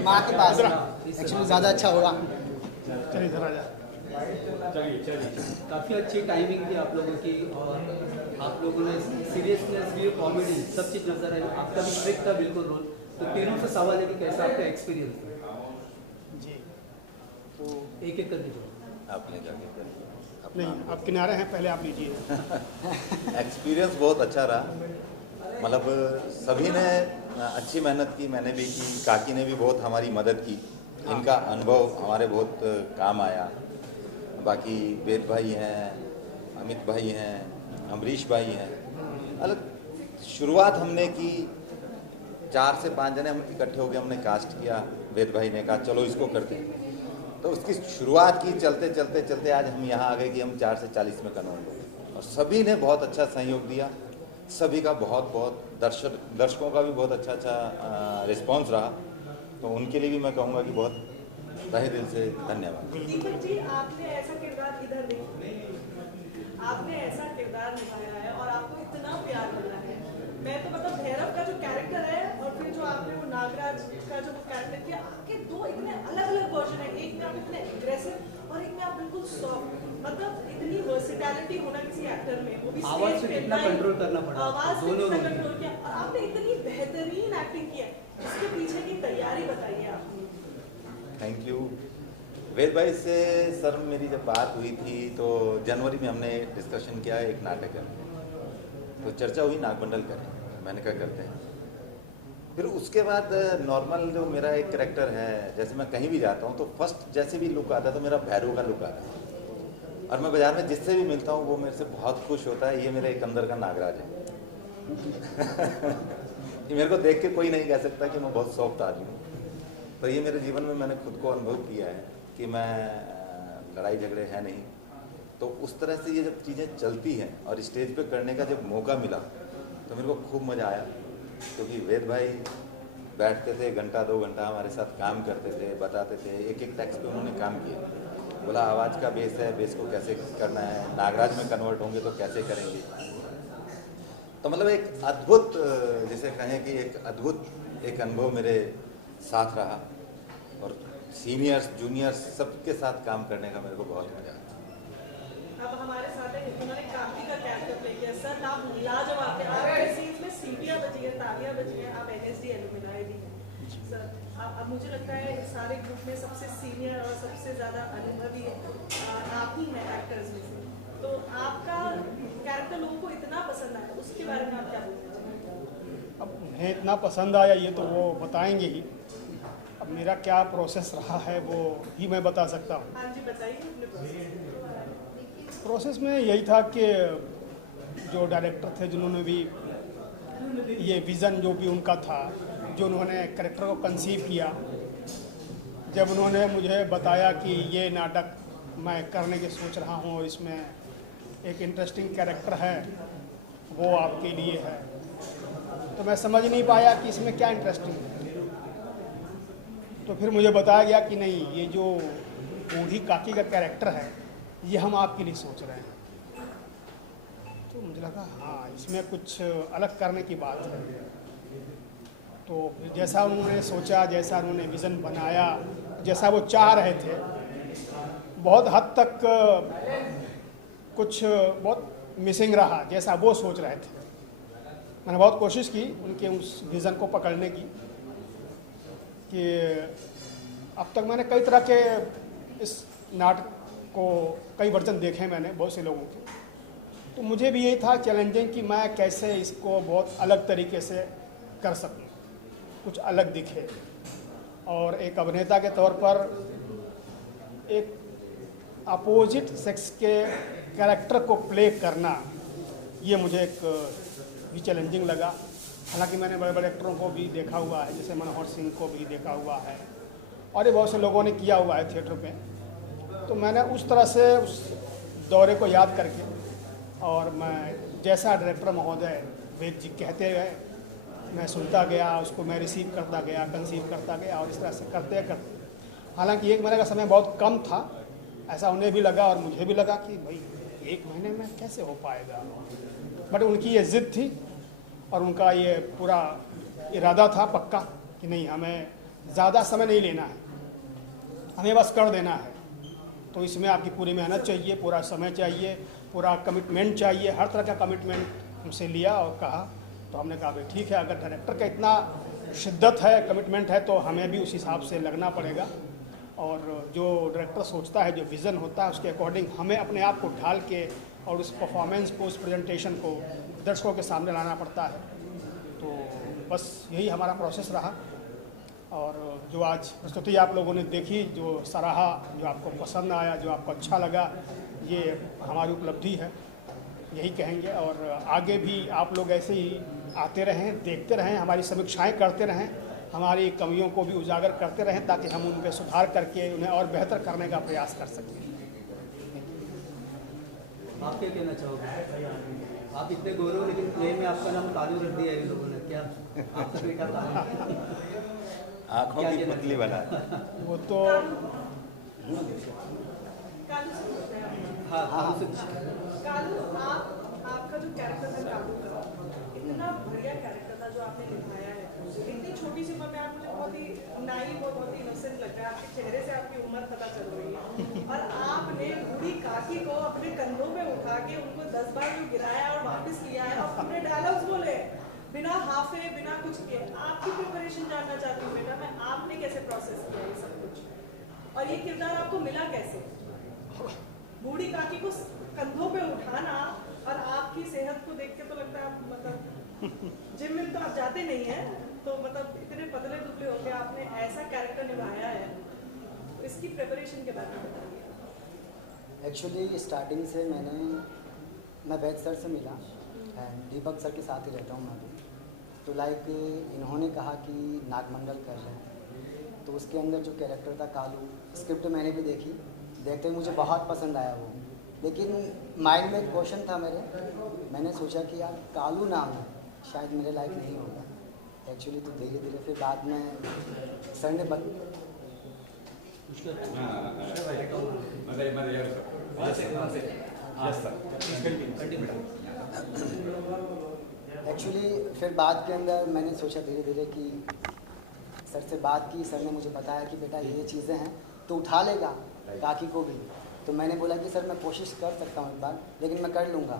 माँ के पास एक्चुअली ज़्यादा अच्छा होगा। चलिए इधर आ जा। काफ़ी अच्छी टाइमिंग थी आप लोगों की, और आप लोगों ने सीरियसनेस भी, कॉमेडी सब चीज़ नजर आई, आपका भी ट्रिक था बिल्कुल रोल। तो तीनों से सवाल है कि कैसा आपका एक्सपीरियंस था? जी, तो एक एक करके जो आपने जाके नहीं, आप किनारे हैं, पहले आप लीजिए। एक्सपीरियंस बहुत अच्छा रहा, मतलब सभी ने अच्छी मेहनत की, मैंने भी की, काकी ने भी बहुत हमारी मदद की, इनका अनुभव हमारे बहुत काम आया। बाकी वेद भाई हैं, अमित भाई हैं, अमरीश भाई हैं। अलग शुरुआत हमने की, 4 से 5 जने हम इकट्ठे हो गए, हमने कास्ट किया, वेद भाई ने कहा चलो इसको करते हैं, तो उसकी शुरुआत की, चलते चलते चलते आज हम यहाँ आ गए कि हम 4 से 40 में कन्वर्ट हो गए, और सभी ने बहुत अच्छा सहयोग दिया, सभी का बहुत बहुत दर्शकों का भी बहुत अच्छा रिस्पांस रहा, तो उनके लिए भी मैं कहूँगा कि बहुत तहे दिल से धन्यवाद। दीपक जी, आपने ऐसा किरदार इधर नहीं, आपने ऐसा किरदार निभाया है और आपको इतना प्यार मिला है। मैं तो मतलब भैरव का जो कैरेक्टर है और फिर जो आपने वो नागराज का जो कैरेक्टर किया, आपके दो इतने अलग अलग वर्जन है, एक में आप इतने एग्रेसिव और एक में आप बिल्कुल सॉफ्ट, मतलब इतनी वर्सेटैलिटी होना किसी एक्टर में, वो भी आवाज पे कितना कंट्रोल करना पड़ा, आवाज पे कितना कंट्रोल किया, और आपने इतनी बेहतरीन एक्टिंग की है, इसके पीछे की तैयारी बताइए आपने। Thank you. वेद भाई से सर मेरी जब बात हुई थी तो जनवरी में हमने डिस्कशन किया एक नाटक है, तो चर्चा हुई नागमंडल करें, मैंने कहा करते हैं। फिर उसके बाद नॉर्मल जो मेरा एक कैरेक्टर है, जैसे मैं कहीं भी जाता हूँ तो फर्स्ट जैसे भी लुक आता है तो मेरा भैरव का लुक आता है, और मैं बाजार में जिससे भी मिलता हूँ वो मेरे से बहुत खुश होता है, ये मेरे एक अंदर का नागराज है। कि मेरे को देख के कोई नहीं कह सकता कि मैं बहुत सॉफ्ट आदमी हूँ। तो ये मेरे जीवन में मैंने खुद को अनुभव किया है कि मैं लड़ाई झगड़े है नहीं, तो उस तरह से ये जब चीज़ें चलती हैं और स्टेज पे करने का जब मौका मिला तो मेरे को खूब मज़ा आया, क्योंकि वेद भाई बैठते थे, घंटा 2 घंटा हमारे साथ काम करते थे, बताते थे। एक एक टेक्स्ट पे उन्होंने काम किया। बोला आवाज़ का बेस है, बेस को कैसे करना है, नागराज में कन्वर्ट होंगे तो कैसे करेंगे। तो मतलब एक अद्भुत, जिसे कहें कि एक अद्भुत एक अनुभव मेरे साथ रहा। और सीनियर्स जूनियर्स सबके साथ काम करने का मेरे को बहुत मजा आया। अब हमारे साथ है, उन्होंने काफी का कैरेक्टर प्ले किया। सर आप लाजवाब थे, आपके सीन्स में सीटियां बजी है, तालियां बजी है, आप एनएसडी एलुमनाई भी हैं। सर अब मुझे लगता है सारे ग्रुप में सबसे सीनियर और सबसे ज़्यादा अनुभवी आप ही हैं एक्टर्स में से। तो आपका कैरेक्टर लोगों को इतना पसंद आया, उसके बारे में आप क्या बोलना चाहेंगे? अब उन्हें इतना पसंद आया ये तो वो बताएंगे ही। अब मेरा क्या प्रोसेस रहा है वो ही मैं बता सकता हूँ। हाँ जी बताइए अपने प्रोसेस में यही था कि जो डायरेक्टर थे जिन्होंने भी ये विज़न जो भी उनका था, जो उन्होंने कैरेक्टर को कंसीव किया, जब उन्होंने मुझे बताया कि ये नाटक मैं करने की सोच रहा हूँ और इसमें एक इंटरेस्टिंग कैरेक्टर है वो आपके लिए है, तो मैं समझ नहीं पाया कि इसमें क्या इंटरेस्टिंग है। तो फिर मुझे बताया गया कि नहीं, ये जो बूढ़ी काकी का कैरेक्टर है ये हम आपके लिए सोच रहे हैं। तो मुझे लगा हाँ इसमें कुछ अलग करने की बात है। तो जैसा उन्होंने सोचा, जैसा उन्होंने विज़न बनाया, जैसा वो चाह रहे थे, बहुत हद तक कुछ बहुत मिसिंग रहा जैसा वो सोच रहे थे। मैंने बहुत कोशिश की उनके उस विज़न को पकड़ने की कि अब तक मैंने कई तरह के इस नाटक को कई वर्जन देखे मैंने बहुत से लोगों के, तो मुझे भी यही था चैलेंजिंग कि मैं कैसे इसको बहुत अलग तरीके से कर सकूं, कुछ अलग दिखे। और एक अभिनेता के तौर पर एक अपोजिट सेक्स के कैरेक्टर को प्ले करना ये मुझे एक भी चैलेंजिंग लगा। हालांकि मैंने बड़े बड़े एक्टरों को भी देखा हुआ है, जैसे मनोहर सिंह को भी देखा हुआ है और ये बहुत से लोगों ने किया हुआ है थिएटर पे। तो मैंने उस तरह से उस दौरे को याद करके और मैं जैसा डायरेक्टर महोदय वेद जी कहते गए मैं सुनता गया, उसको मैं रिसीव करता गया, कंसीव करता गया और इस तरह से करते करते, हालांकि 1 महीने का समय बहुत कम था, ऐसा उन्हें भी लगा और मुझे भी लगा कि भाई 1 महीने में कैसे हो पाएगा। बट उनकी ये ज़िद थी और उनका ये पूरा इरादा था पक्का कि नहीं, हमें ज़्यादा समय नहीं लेना है, हमें बस कर देना है। तो इसमें आपकी पूरी मेहनत चाहिए, पूरा समय चाहिए, पूरा कमिटमेंट चाहिए, हर तरह का कमिटमेंट हमसे लिया और कहा। तो हमने कहा भाई ठीक है, अगर डायरेक्टर का इतना शिद्दत है, कमिटमेंट है, तो हमें भी उस हिसाब से लगना पड़ेगा। और जो डायरेक्टर सोचता है, जो विज़न होता है, उसके अकॉर्डिंग हमें अपने आप को ढाल के और उस परफॉर्मेंस को, उस प्रेजेंटेशन को दर्शकों के सामने लाना पड़ता है। तो बस यही हमारा प्रोसेस रहा। और जो आज प्रस्तुति आप लोगों ने देखी, जो सराहा, जो आपको पसंद आया, जो आपको अच्छा लगा, ये हमारी उपलब्धि है, यही कहेंगे। और आगे भी आप लोग ऐसे ही आते रहें, देखते रहें, हमारी समीक्षाएं करते रहें, हमारी कमियों को भी उजागर करते रहें, ताकि हम उन पर सुधार करके उन्हें और बेहतर करने का प्रयास कर सकें। आप क्या कहना चाहोगे? आप इतने गौरव, लेकिन प्ले में आपका नाम कालू रख दिया है इन लोगों ने, क्या आपका कोई कहा? आँखों की पुतली बना वो तो हाँ कालू, आपका जो कैरेक्टर था कालू का, इतना बढ़िया कैरेक्टर था जो आपने निभाया है। इतनी छोटी सी उम्र में आप मुझे बहुत ही नाइव, बहुत ही इनोसेंट लगता है, आपके चेहरे से आपकी उम्र पता चल रही है। और आपने बूढ़ी काकी को अपने कंधों पे उठा के उनको 10 बार जो गिराया और वापस लिया है और अपने डायलॉग्स बोले बिना हाफे, बिना कुछ किए। आपकी प्रिपरेशन जानना चाहती हूँ बेटा मैं, आपने कैसे प्रोसेस किया ये सब कुछ और ये किरदार आपको मिला कैसे? बूढ़ी काकी को कंधों पे उठाना, और आपकी सेहत को देख के तो लगता है आप मतलब जिम में तो आप जाते नहीं हैं, तो मतलब इतने पतले दुबले होकर आपने ऐसा कैरेक्टर निभाया है, तो इसकी प्रिपरेशन के बारे में बताइए। एक्चुअली स्टार्टिंग से मैं वैद सर से मिला एंड दीपक सर के साथ ही रहता हूँ मैं भी। तो लाइक इन्होंने कहा कि नागमंडल कर रहे हैं, तो उसके अंदर जो कैरेक्टर था कालू, स्क्रिप्ट मैंने भी देखी, देखते ही मुझे बहुत पसंद आया वो। लेकिन माइंड में एक क्वेश्चन था मेरे, मैंने सोचा कि यार कालू नाम है शायद मेरे लायक नहीं होगा एक्चुअली तो धीरे धीरे फिर बाद में सर ने एक्चुअली फिर बाद के अंदर मैंने सोचा धीरे धीरे कि सर से बात की, सर ने मुझे बताया कि बेटा ये चीज़ें हैं तो उठा लेगा काकी को भी। तो मैंने बोला कि सर मैं कोशिश कर सकता हूँ एक बार, लेकिन मैं कर लूँगा।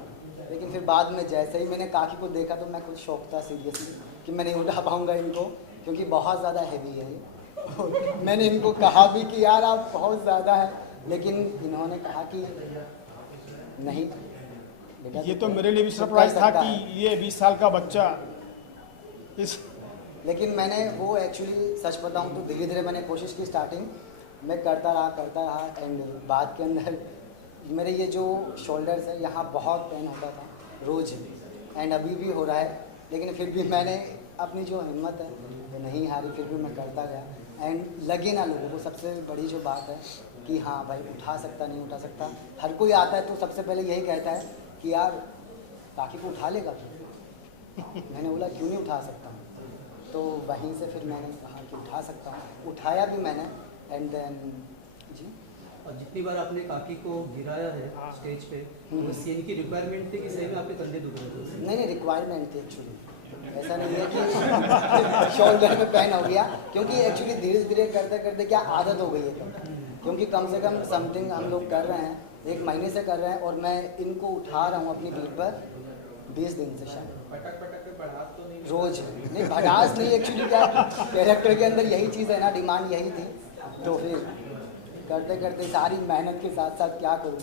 लेकिन फिर बाद में जैसे ही मैंने काकी को देखा तो मैं खुद शौक था सीरियसली कि मैं नहीं उठा पाऊँगा इनको, क्योंकि बहुत ज़्यादा हैवी है ये। मैंने इनको कहा भी कि यार आप बहुत ज़्यादा है, लेकिन इन्होंने कहा कि नहीं बेटा। ये तो मेरे लिए भी सरप्राइज था कि ये 20 साल का बच्चा इस, लेकिन मैंने वो एक्चुअली सच बताऊं तो धीरे धीरे मैंने कोशिश की। स्टार्टिंग मैं करता रहा एंड बाद के अंदर मेरे ये जो शोल्डर्स है यहाँ बहुत पेन होता था रोज़, एंड अभी भी हो रहा है। लेकिन फिर भी मैंने अपनी जो हिम्मत है वो नहीं हारी, फिर भी मैं करता गया। एंड लगे ना लोगों को, सबसे बड़ी जो बात है कि हाँ भाई उठा सकता नहीं उठा सकता। हर कोई आता है तो सबसे पहले यही कहता है कि यार काकी को उठा लेगा तू। मैंने बोला क्यों नहीं उठा सकता हूँ, तो वहीं से फिर मैंने कहा कि उठा सकता हूँ। उठाया भी मैंने एंड देन जी। और जितनी बार आपने काकी को गिराया है स्टेज पे, वो सीन की रिक्वायरमेंट थी कि सही में आपके कंधे दुख रहे थे? नहीं रिक्वायरमेंट थी एक्चुअली, ऐसा नहीं है कि शोल्डर में पेन हो गया, क्योंकि एक्चुअली धीरे धीरे करते करते क्या आदत हो गई है क्योंकि कम से कम समथिंग हम लोग कर रहे हैं, 1 महीने से कर रहे हैं, और मैं इनको उठा रहा हूँ अपनी पीठ पर 20 दिन से शायद। रोज नहीं, भड़ास नहीं, एक्चुअली क्या कैरेक्टर के अंदर यही चीज़ है ना, डिमांड यही थी। तो फिर करते करते सारी मेहनत के साथ साथ क्या करूँ,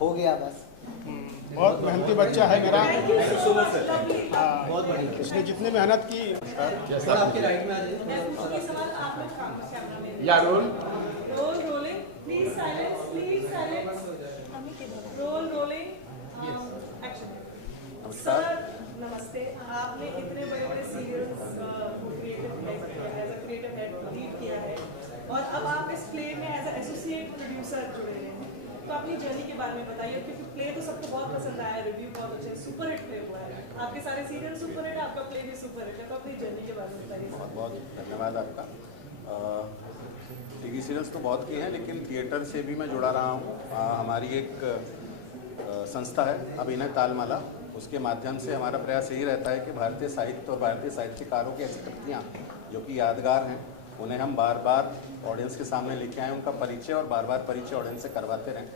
हो गया बस। बहुत मेहनती बच्चा है मेरा, बहुत बढ़िया। उसने जितनी मेहनत की। सर आपके राइट में आ जाइए। Roll rolling, please silence, please silence. Roll rolling, action. Sir नमस्ते, आपने इतने बड़े बड़े serials as a creative head lead किया है, और अब आप इस प्ले में एज अ एसोसिएट प्रोड्यूसर जुड़े हैं। तो अपनी जर्नी के बारे में बताइए, क्योंकि प्ले तो सबको बहुत पसंद आया, रिव्यू बहुत अच्छे, सुपर हिट प्ले हुआ है। आपके सारे सीरियल सुपर हिट, आपका प्ले भी सुपर हिट है, तो अपनी जर्नी के बारे में बताइए। बहुत बहुत धन्यवाद आपका। टीवी सीरियल्स तो बहुत किए हैं, लेकिन थिएटर से भी मैं जुड़ा रहा हूँ। हमारी एक संस्था है अभिनय तालमाला, उसके माध्यम से हमारा प्रयास यही रहता है कि भारतीय साहित्य और भारतीय साहित्यकारों की ऐसी कृतियाँ जो कि यादगार हैं, उन्हें हम बार बार ऑडियंस के सामने लेके आएँ, उनका परिचय और बार बार परिचय ऑडियंस से करवाते रहें।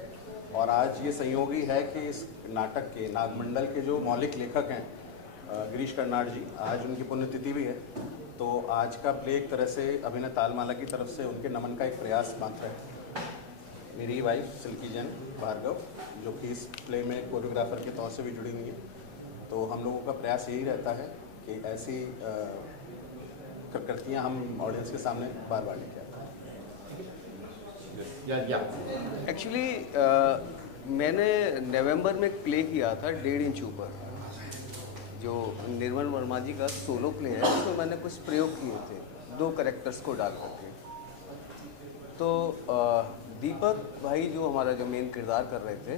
और आज ये संयोगी है कि इस नाटक के नागमंडल के जो मौलिक लेखक हैं गिरीश कर्नाड जी, आज उनकी पुण्यतिथि भी है। तो आज का प्ले एक तरह से अभिनय तालमाला की तरफ से उनके नमन का एक प्रयास मात्र है। मेरी वाइफ सिल्की जैन भार्गव, जो कि इस प्ले में कोरियोग्राफर के तौर से भी जुड़ी हुई है। तो हम लोगों का प्रयास यही रहता है कि ऐसी कृतियाँ हम ऑडियंस के सामने बार बार लेके आते हैं। एक्चुअली मैंने नवंबर में एक प्ले किया था 1.5 इंच ऊपर, जो निर्मल वर्मा जी का सोलो प्ले है। उसमें मैंने कुछ प्रयोग किए थे 2 कैरेक्टर्स को डाल करके। तो दीपक भाई जो हमारा जो मेन किरदार कर रहे थे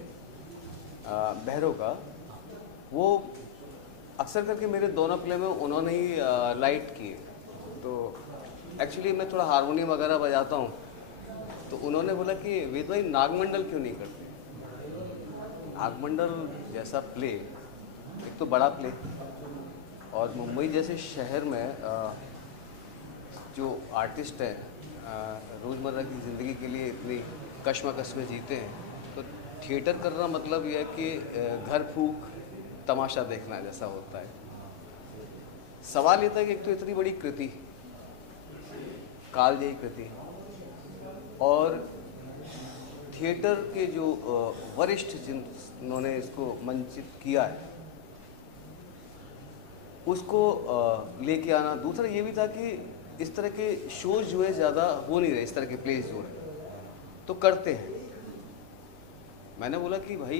भैरव का, वो अक्सर करके मेरे दोनों प्ले में उन्होंने ही लाइट किए। तो एक्चुअली मैं थोड़ा हारमोनियम वगैरह बजाता हूँ, तो उन्होंने बोला कि वेद भाई नागमंडल क्यों नहीं करते। नागमंडल जैसा प्ले, एक तो बड़ा प्ले, और मुंबई जैसे शहर में जो आर्टिस्ट हैं रोज़मर्रा की ज़िंदगी के लिए इतनी कश्मकश में जीते हैं, तो थिएटर करना मतलब यह है कि घर फूक तमाशा देखना जैसा होता है। सवाल ये था कि एक तो इतनी बड़ी कृति, कालजयी कृति, और थिएटर के जो वरिष्ठ जिन्होंने इसको मंचित किया है उसको लेके आना। दूसरा ये भी था कि इस तरह के शोज जो है ज़्यादा हो नहीं रहे, इस तरह के प्लेस जो है तो करते हैं। मैंने बोला कि भाई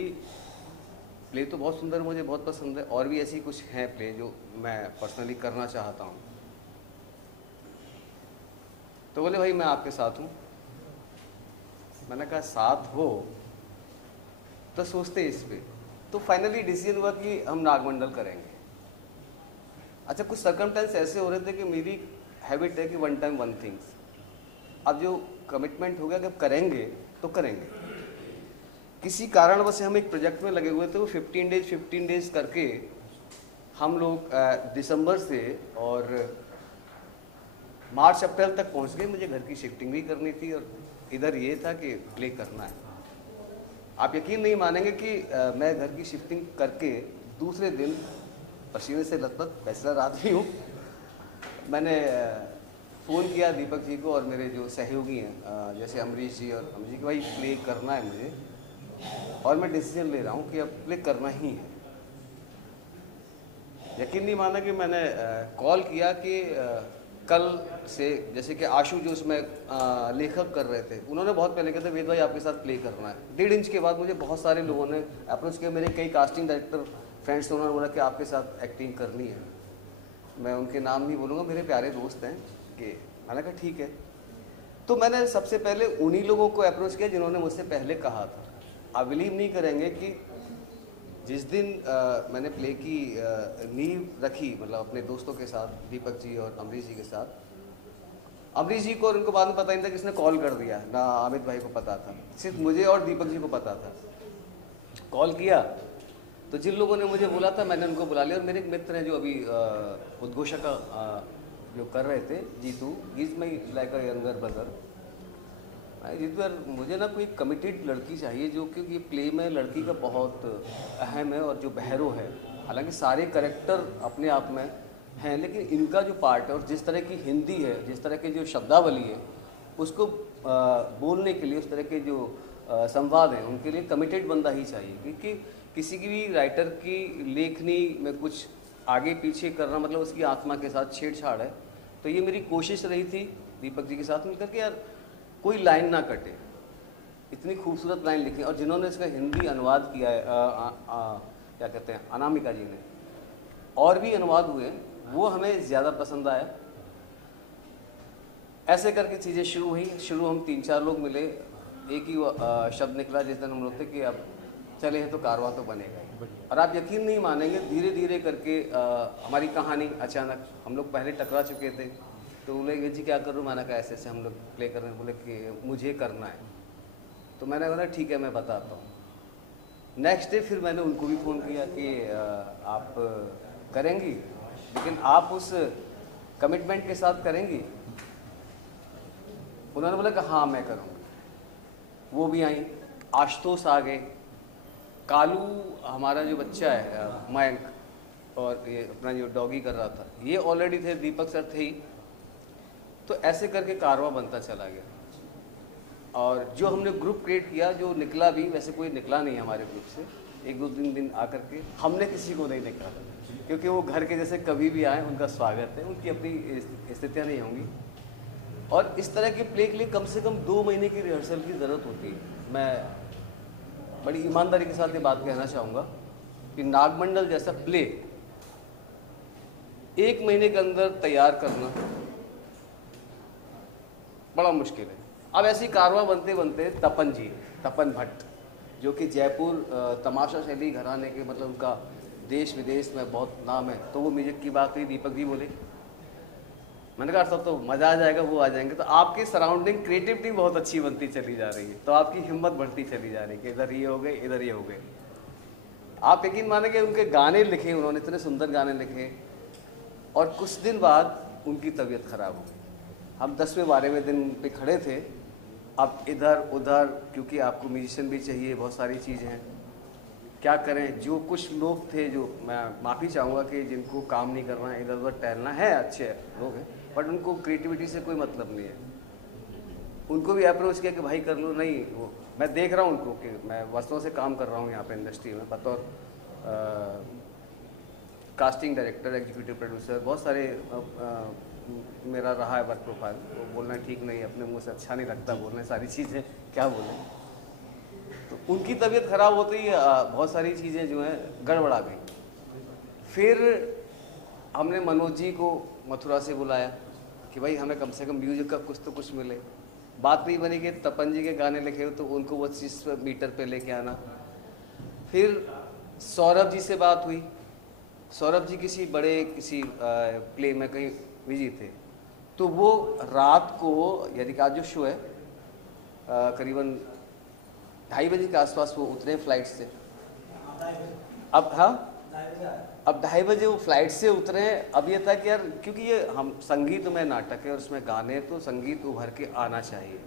प्ले तो बहुत सुंदर, मुझे बहुत पसंद है, और भी ऐसी कुछ हैं प्ले जो मैं पर्सनली करना चाहता हूँ। तो बोले भाई मैं आपके साथ हूँ। मैंने कहा साथ हो तो सोचते इस पे। तो फाइनली डिसीजन हुआ कि हम नागमंडल करेंगे। अच्छा, कुछ सर्कमस्टेंस ऐसे हो रहे थे कि मेरी हैबिट है कि वन टाइम वन थिंग्स। अब जो कमिटमेंट हो गया कि अब करेंगे तो करेंगे। किसी कारणवश हम एक प्रोजेक्ट में लगे हुए थे, वो 15 डेज करके हम लोग दिसंबर से और मार्च अप्रैल तक पहुंच गए। मुझे घर की शिफ्टिंग भी करनी थी और इधर ये था कि प्ले करना है। आप यकीन नहीं मानेंगे कि मैं घर की शिफ्टिंग करके दूसरे दिन पसीने से लथपथ बैचलर आदमी हूँ, मैंने फ़ोन किया दीपक जी को और मेरे जो सहयोगी हैं जैसे अमरीश जी और अमरीश जी कि भाई प्ले करना है मुझे और मैं डिसीजन ले रहा हूँ कि अब प्ले करना ही है। यकीन नहीं माना कि मैंने कॉल किया कि कल से, जैसे कि आशु जो उसमें लेखक कर रहे थे, उन्होंने बहुत पहले कहते वेद भाई आपके साथ प्ले करना है। 1.5 इंच के बाद मुझे बहुत सारे लोगों ने अप्रोच किया, मेरे कई कास्टिंग डायरेक्टर फ्रेंड्स थे, उन्होंने बोला कि आपके साथ एक्टिंग करनी है। मैं उनके नाम नहीं बोलूँगा, मेरे प्यारे दोस्त हैं कि मैंने कहा ठीक है। तो मैंने सबसे पहले उन्हीं लोगों को अप्रोच किया जिन्होंने मुझसे पहले कहा था। आप बिलीव नहीं करेंगे कि जिस दिन मैंने प्ले की नींव रखी, मतलब अपने दोस्तों के साथ, दीपक जी और अमरीश जी के साथ, अमरीश जी को और उनको बाद में पता नहीं था किसने कॉल कर दिया, ना अमित भाई को पता था, सिर्फ मुझे और दीपक जी को पता था। कॉल किया तो जिन लोगों ने मुझे बोला था मैंने उनको बुला लिया। और मेरे एक मित्र हैं जो अभी उद्घोषक का जो कर रहे थे, Jitu, is my like a younger brother. Jitu यार, मुझे ना कोई कमिटेड लड़की चाहिए जो, क्योंकि प्ले में लड़की का बहुत अहम है और जो बहरो है, हालांकि सारे कैरेक्टर अपने आप में हैं, लेकिन इनका जो पार्ट है और जिस तरह की हिंदी है, जिस तरह की जो शब्दावली है, उसको बोलने के लिए, उस तरह के जो संवाद हैं, उनके लिए कमिटेड बंदा ही चाहिए। क्योंकि किसी की भी राइटर की लेखनी में कुछ आगे पीछे करना मतलब उसकी आत्मा के साथ छेड़छाड़ है। तो ये मेरी कोशिश रही थी दीपक जी के साथ मिलकर कि यार कोई लाइन ना कटे, इतनी खूबसूरत लाइन लिखी। और जिन्होंने इसका हिंदी अनुवाद किया है, क्या कहते हैं, अनामिका जी ने, और भी अनुवाद हुए, वो हमें ज़्यादा पसंद आया। ऐसे करके चीज़ें शुरू हुई। शुरू हम 3-4 लोग मिले, एक ही शब्द निकला जिस दिन हम लोग थे कि अब चले हैं तो कारवां तो बनेगा ही। और आप यकीन नहीं मानेंगे, धीरे धीरे करके हमारी कहानी अचानक, हम लोग पहले टकरा चुके थे, तो बोले ये जी क्या करूँ, मैंने कहा ऐसे ऐसे हम लोग प्ले कर रहे हैं, बोले कि मुझे करना है। तो मैंने बोला ठीक है मैं बताता हूँ। नेक्स्ट डे फिर मैंने उनको भी फ़ोन किया कि आप करेंगी, लेकिन आप उस कमिटमेंट के साथ करेंगी। उन्होंने बोला कि हाँ मैं करूँगी। वो भी आई, आशुतोष आ गए, कालू हमारा जो बच्चा है मयंक, और ये अपना जो डॉगी कर रहा था, ये ऑलरेडी थे, दीपक सर थे ही। तो ऐसे करके कारवां बनता चला गया। और जो हमने ग्रुप क्रिएट किया, जो निकला भी, वैसे कोई निकला नहीं हमारे ग्रुप से, 1-2 दिन आकर के हमने किसी को नहीं देखा, क्योंकि वो घर के जैसे कभी भी आए उनका स्वागत है, उनकी अपनी स्थितियाँ नहीं होंगी। और इस तरह के प्ले के लिए कम से कम 2 महीने की रिहर्सल की ज़रूरत होती है। मैं बड़ी ईमानदारी के साथ ये बात कहना चाहूँगा कि नागमंडल जैसा प्ले 1 महीने के अंदर तैयार करना बड़ा मुश्किल है। अब ऐसी कारवां बनते बनते तपन भट्ट, जो कि जयपुर तमाशा शैली घराने के, मतलब उनका देश विदेश में बहुत नाम है, तो वो म्यूजिक की बात हुई, दीपक जी बोले, मैंने कहा सब तो मज़ा आ जाएगा, वो आ जाएंगे। तो आपकी सराउंडिंग क्रिएटिविटी बहुत अच्छी बनती चली जा रही है, तो आपकी हिम्मत बढ़ती चली जा रही है कि इधर ये हो गए, इधर ये हो गए। आप यकीन मानेंगे उनके गाने लिखे उन्होंने, इतने सुंदर गाने लिखे, और कुछ दिन बाद उनकी तबीयत खराब हो गई। हम 10वें-12वें दिन पे खड़े थे। अब इधर उधर, क्योंकि आपको म्यूजिशियन भी चाहिए, बहुत सारी चीज़ें हैं, क्या करें। जो कुछ लोग थे, जो मैं माफ़ी चाहूँगा कि जिनको काम नहीं करना है, इधर उधर टहलना है, अच्छे लोग हैं, बट उनको क्रिएटिविटी से कोई मतलब नहीं है। उनको भी अप्रोच किया कि भाई कर लो, नहीं, वो मैं देख रहा हूँ उनको कि मैं वर्षों से काम कर रहा हूँ यहाँ पे इंडस्ट्री में, बतौर कास्टिंग डायरेक्टर, एग्जीक्यूटिव प्रोड्यूसर, बहुत सारे मेरा रहा है वर्क प्रोफाइल। वो बोलना ठीक नहीं, अपने मुँह से अच्छा नहीं लगता बोलना सारी चीज़ें, क्या बोलें। तो उनकी तबीयत ख़राब होती ही बहुत सारी चीज़ें जो हैं गड़बड़ा गई। फिर हमने मनोज जी को मथुरा से बुलाया कि भाई हमें कम से कम म्यूजिक का कुछ तो कुछ मिले। बात नहीं बनी कि तपन जी के गाने लिखे हो तो उनको वो चीज़ मीटर पे लेके आना। फिर सौरभ जी से बात हुई, सौरभ जी किसी बड़े किसी प्ले में कहीं बिजी थे, तो वो रात को, यानी कि आज जो शो है करीबन 2:30 बजे के आसपास वो उतरे फ्लाइट से। अब हाँ, अब 2:30 बजे वो फ्लाइट से उतरे हैं। अब ये था कि यार, क्योंकि ये हम संगीतमय नाटक है और उसमें गाने, तो संगीत उभर के आना चाहिए,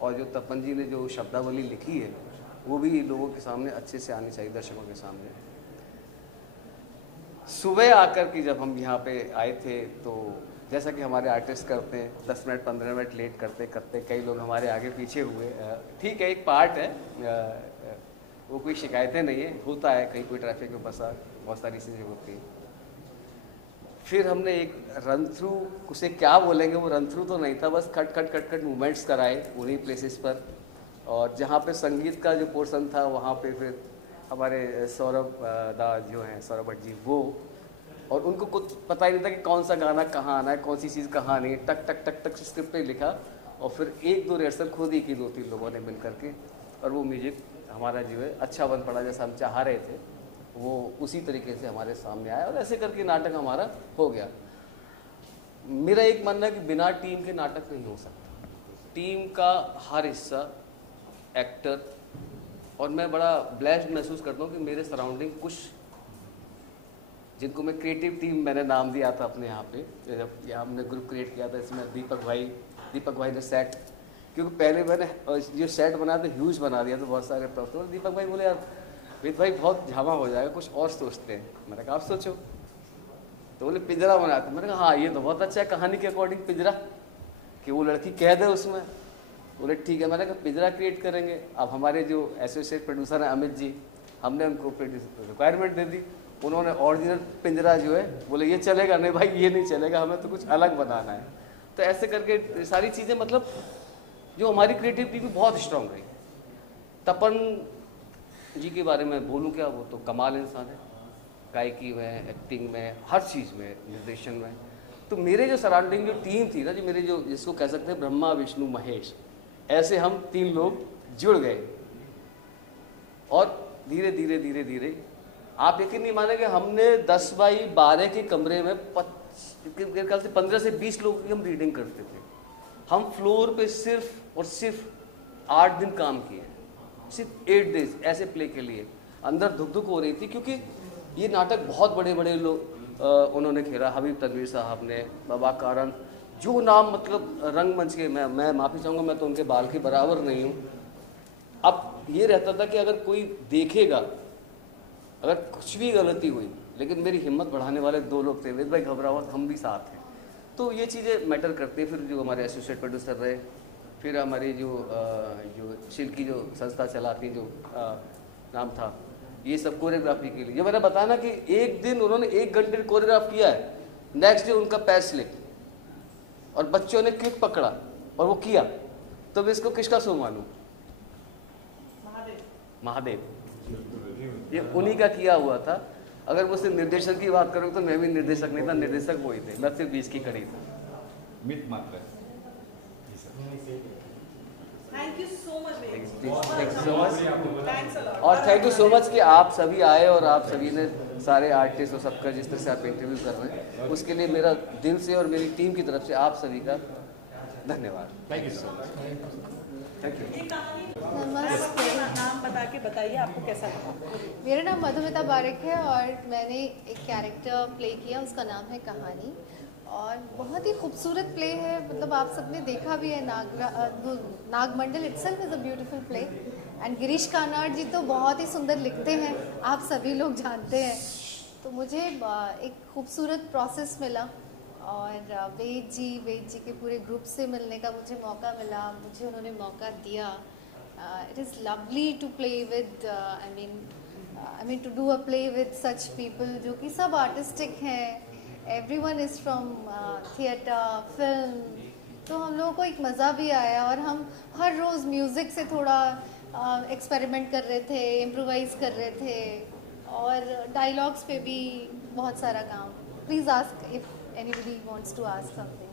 और जो तपन जी ने जो शब्दावली लिखी है वो भी लोगों के सामने अच्छे से आनी चाहिए, दर्शकों के सामने। सुबह आकर के जब हम यहाँ पे आए थे, तो जैसा कि हमारे आर्टिस्ट करते हैं, 10 मिनट 15 मिनट लेट करते करते कई लोग हमारे आगे पीछे हुए। ठीक है, एक पार्ट है, वो कोई शिकायतें नहीं है, होता है, कहीं कोई ट्रैफिक में फंसा, बहुत सारी चीज़ें होती हैं। फिर हमने एक रन थ्रू, उसे क्या बोलेंगे, वो रन थ्रू तो नहीं था, बस खट खट खट खट मूवमेंट्स कराए उन्हीं प्लेसेस पर। और जहाँ पे संगीत का जो पोर्शन था वहाँ पे फिर हमारे सौरभ दा जो हैं, सौरभ भट्ट जी, वो, और उनको कुछ पता ही नहीं था कि कौन सा गाना कहाँ आना है, कौन सी चीज़ कहाँ नहीं, टक टक टक टक स्क्रिप्ट पे लिखा, और फिर 1-2 रिहर्सल खुद ही की 2-3 लोगों ने मिल करके, और वो म्यूजिक हमारा जो है अच्छा बन पड़ा, जैसा हम चाह रहे थे वो उसी तरीके से हमारे सामने आया, और ऐसे करके नाटक हमारा हो गया। मेरा एक मानना है कि बिना टीम के नाटक नहीं हो सकता। टीम का हर हिस्सा, एक्टर, और मैं बड़ा ब्लेस्ड महसूस करता हूँ कि मेरे सराउंडिंग कुछ, जिनको मैं क्रिएटिव टीम मैंने नाम दिया था अपने यहाँ पे, जब यहाँ हमने ग्रुप क्रिएट किया था, इसमें दीपक भाई ने सेट, क्योंकि पहले मैंने जो सेट बनाया था ह्यूज बना दिया, तो बहुत सारे प्रोफेसर, दीपक भाई बोले यार विद भाई बहुत झामा हो जाएगा, कुछ और सोचते हैं। मैंने कहा आप सोचो, तो बोले पिंजरा बनाते। मैंने कहा हाँ, ये तो बहुत अच्छा है, कहानी के अकॉर्डिंग पिंजरा, कि वो लड़की कैद है उसमें। बोले ठीक है, मैंने कहा पिंजरा क्रिएट करेंगे। अब हमारे जो एसोसिएट प्रोड्यूसर हैं अमित जी, हमने उनको रिक्वायरमेंट दे दी, उन्होंने ओरिजिनल पिंजरा जो है, बोले ये चलेगा नहीं भाई, ये नहीं चलेगा, हमें तो कुछ अलग बनाना है। तो ऐसे करके सारी चीज़ें, मतलब जो हमारी क्रिएटिविटी भी बहुत स्ट्रांग रही। तपन जी के बारे में बोलूं क्या, वो तो कमाल इंसान है, गायकी में, एक्टिंग में, हर चीज़ में, निर्देशन में। तो मेरे जो सराउंडिंग जो टीम थी ना, जो मेरे जो, जिसको कह सकते हैं ब्रह्मा विष्णु महेश, ऐसे हम 3 लोग जुड़ गए, और धीरे धीरे धीरे धीरे, आप यकीन नहीं मानेंगे, हमने 10 बाई 12 के कमरे में मेरे ख्याल से 15 से 20 लोग की हम रीडिंग करते थे। हम फ्लोर पे सिर्फ और सिर्फ 8 दिन काम किए, सिर्फ 8 डेज ऐसे प्ले के लिए। अंदर धुक धुक हो रही थी, क्योंकि ये नाटक बहुत बड़े बड़े लोग उन्होंने खेला। हबीब तनवीर साहब ने, बाबा कारण, जो नाम, मतलब रंगमंच के, मैं माफ़ी चाहूँगा, मैं तो उनके बाल के बराबर नहीं हूँ। अब ये रहता था कि अगर कोई देखेगा, अगर कुछ भी गलती हुई, लेकिन मेरी हिम्मत बढ़ाने वाले 2 लोग थे, वेद भाई घबरावत, हम भी साथ हैं। तो ये चीज़ें मैटर करती है। फिर जो हमारे एसोसिएट प्रोड्यूसर रहे, फिर हमारी जो शिल्की जो संस्था चलाती, जो नाम था, ये सब कोरियोग्राफी के लिए। जो मैंने बताया ना कि एक दिन उन्होंने 1 घंटे कोरियोग्राफ किया है, नेक्स्ट डे उनका पैर स्लिप, और बच्चों ने क्लिक पकड़ा और वो किया, तो मैं इसको किसका सो मानूं? महादेव, ये उन्हीं का किया हुआ था। अगर मुझसे निर्देशन की बात करूँ तो मैं भी निर्देशक नहीं था, निर्देशक वही थे, मैं सिर्फ 20 की कड़ी था। मित मात्र। Thank you so much. Thank you so much, और थैंक यू सो मच कि आप सभी आए, और आप सभी ने, सारे आर्टिस्ट और सबका जिस तरह से आप इंटरव्यू कर रहे हैं, उसके लिए मेरा दिल से और मेरी टीम की तरफ से आप सभी का धन्यवाद। Thank you so much. Thank you. नमस्ते। नाम बता के बताइए आपको कैसा लगा। मेरा नाम मधुमिता बारिक है, और मैंने एक कैरेक्टर प्ले किया, उसका नाम है कहानी, और बहुत ही खूबसूरत प्ले है। मतलब आप सबने देखा भी है, Nagamandala itself is a beautiful play, and Girish Karnad ji तो बहुत ही सुंदर लिखते हैं, आप सभी लोग जानते हैं। तो मुझे एक खूबसूरत प्रोसेस मिला, और वेद जी के पूरे ग्रुप से मिलने का मुझे मौका मिला, मुझे उन्होंने मौका दिया। It is lovely to play with, I mean to do a play with such people, जो कि सब आर्टिस्टिक हैं, everyone is from theatre, film. तो हम लोगों को एक मज़ा भी आया, और हम हर रोज़ म्यूज़िक से थोड़ा एक्सपेरिमेंट कर रहे थे, इम्प्रोवाइज़ कर रहे थे, और डायलॉग्स पे भी बहुत सारा काम। Please ask if anybody wants to ask something.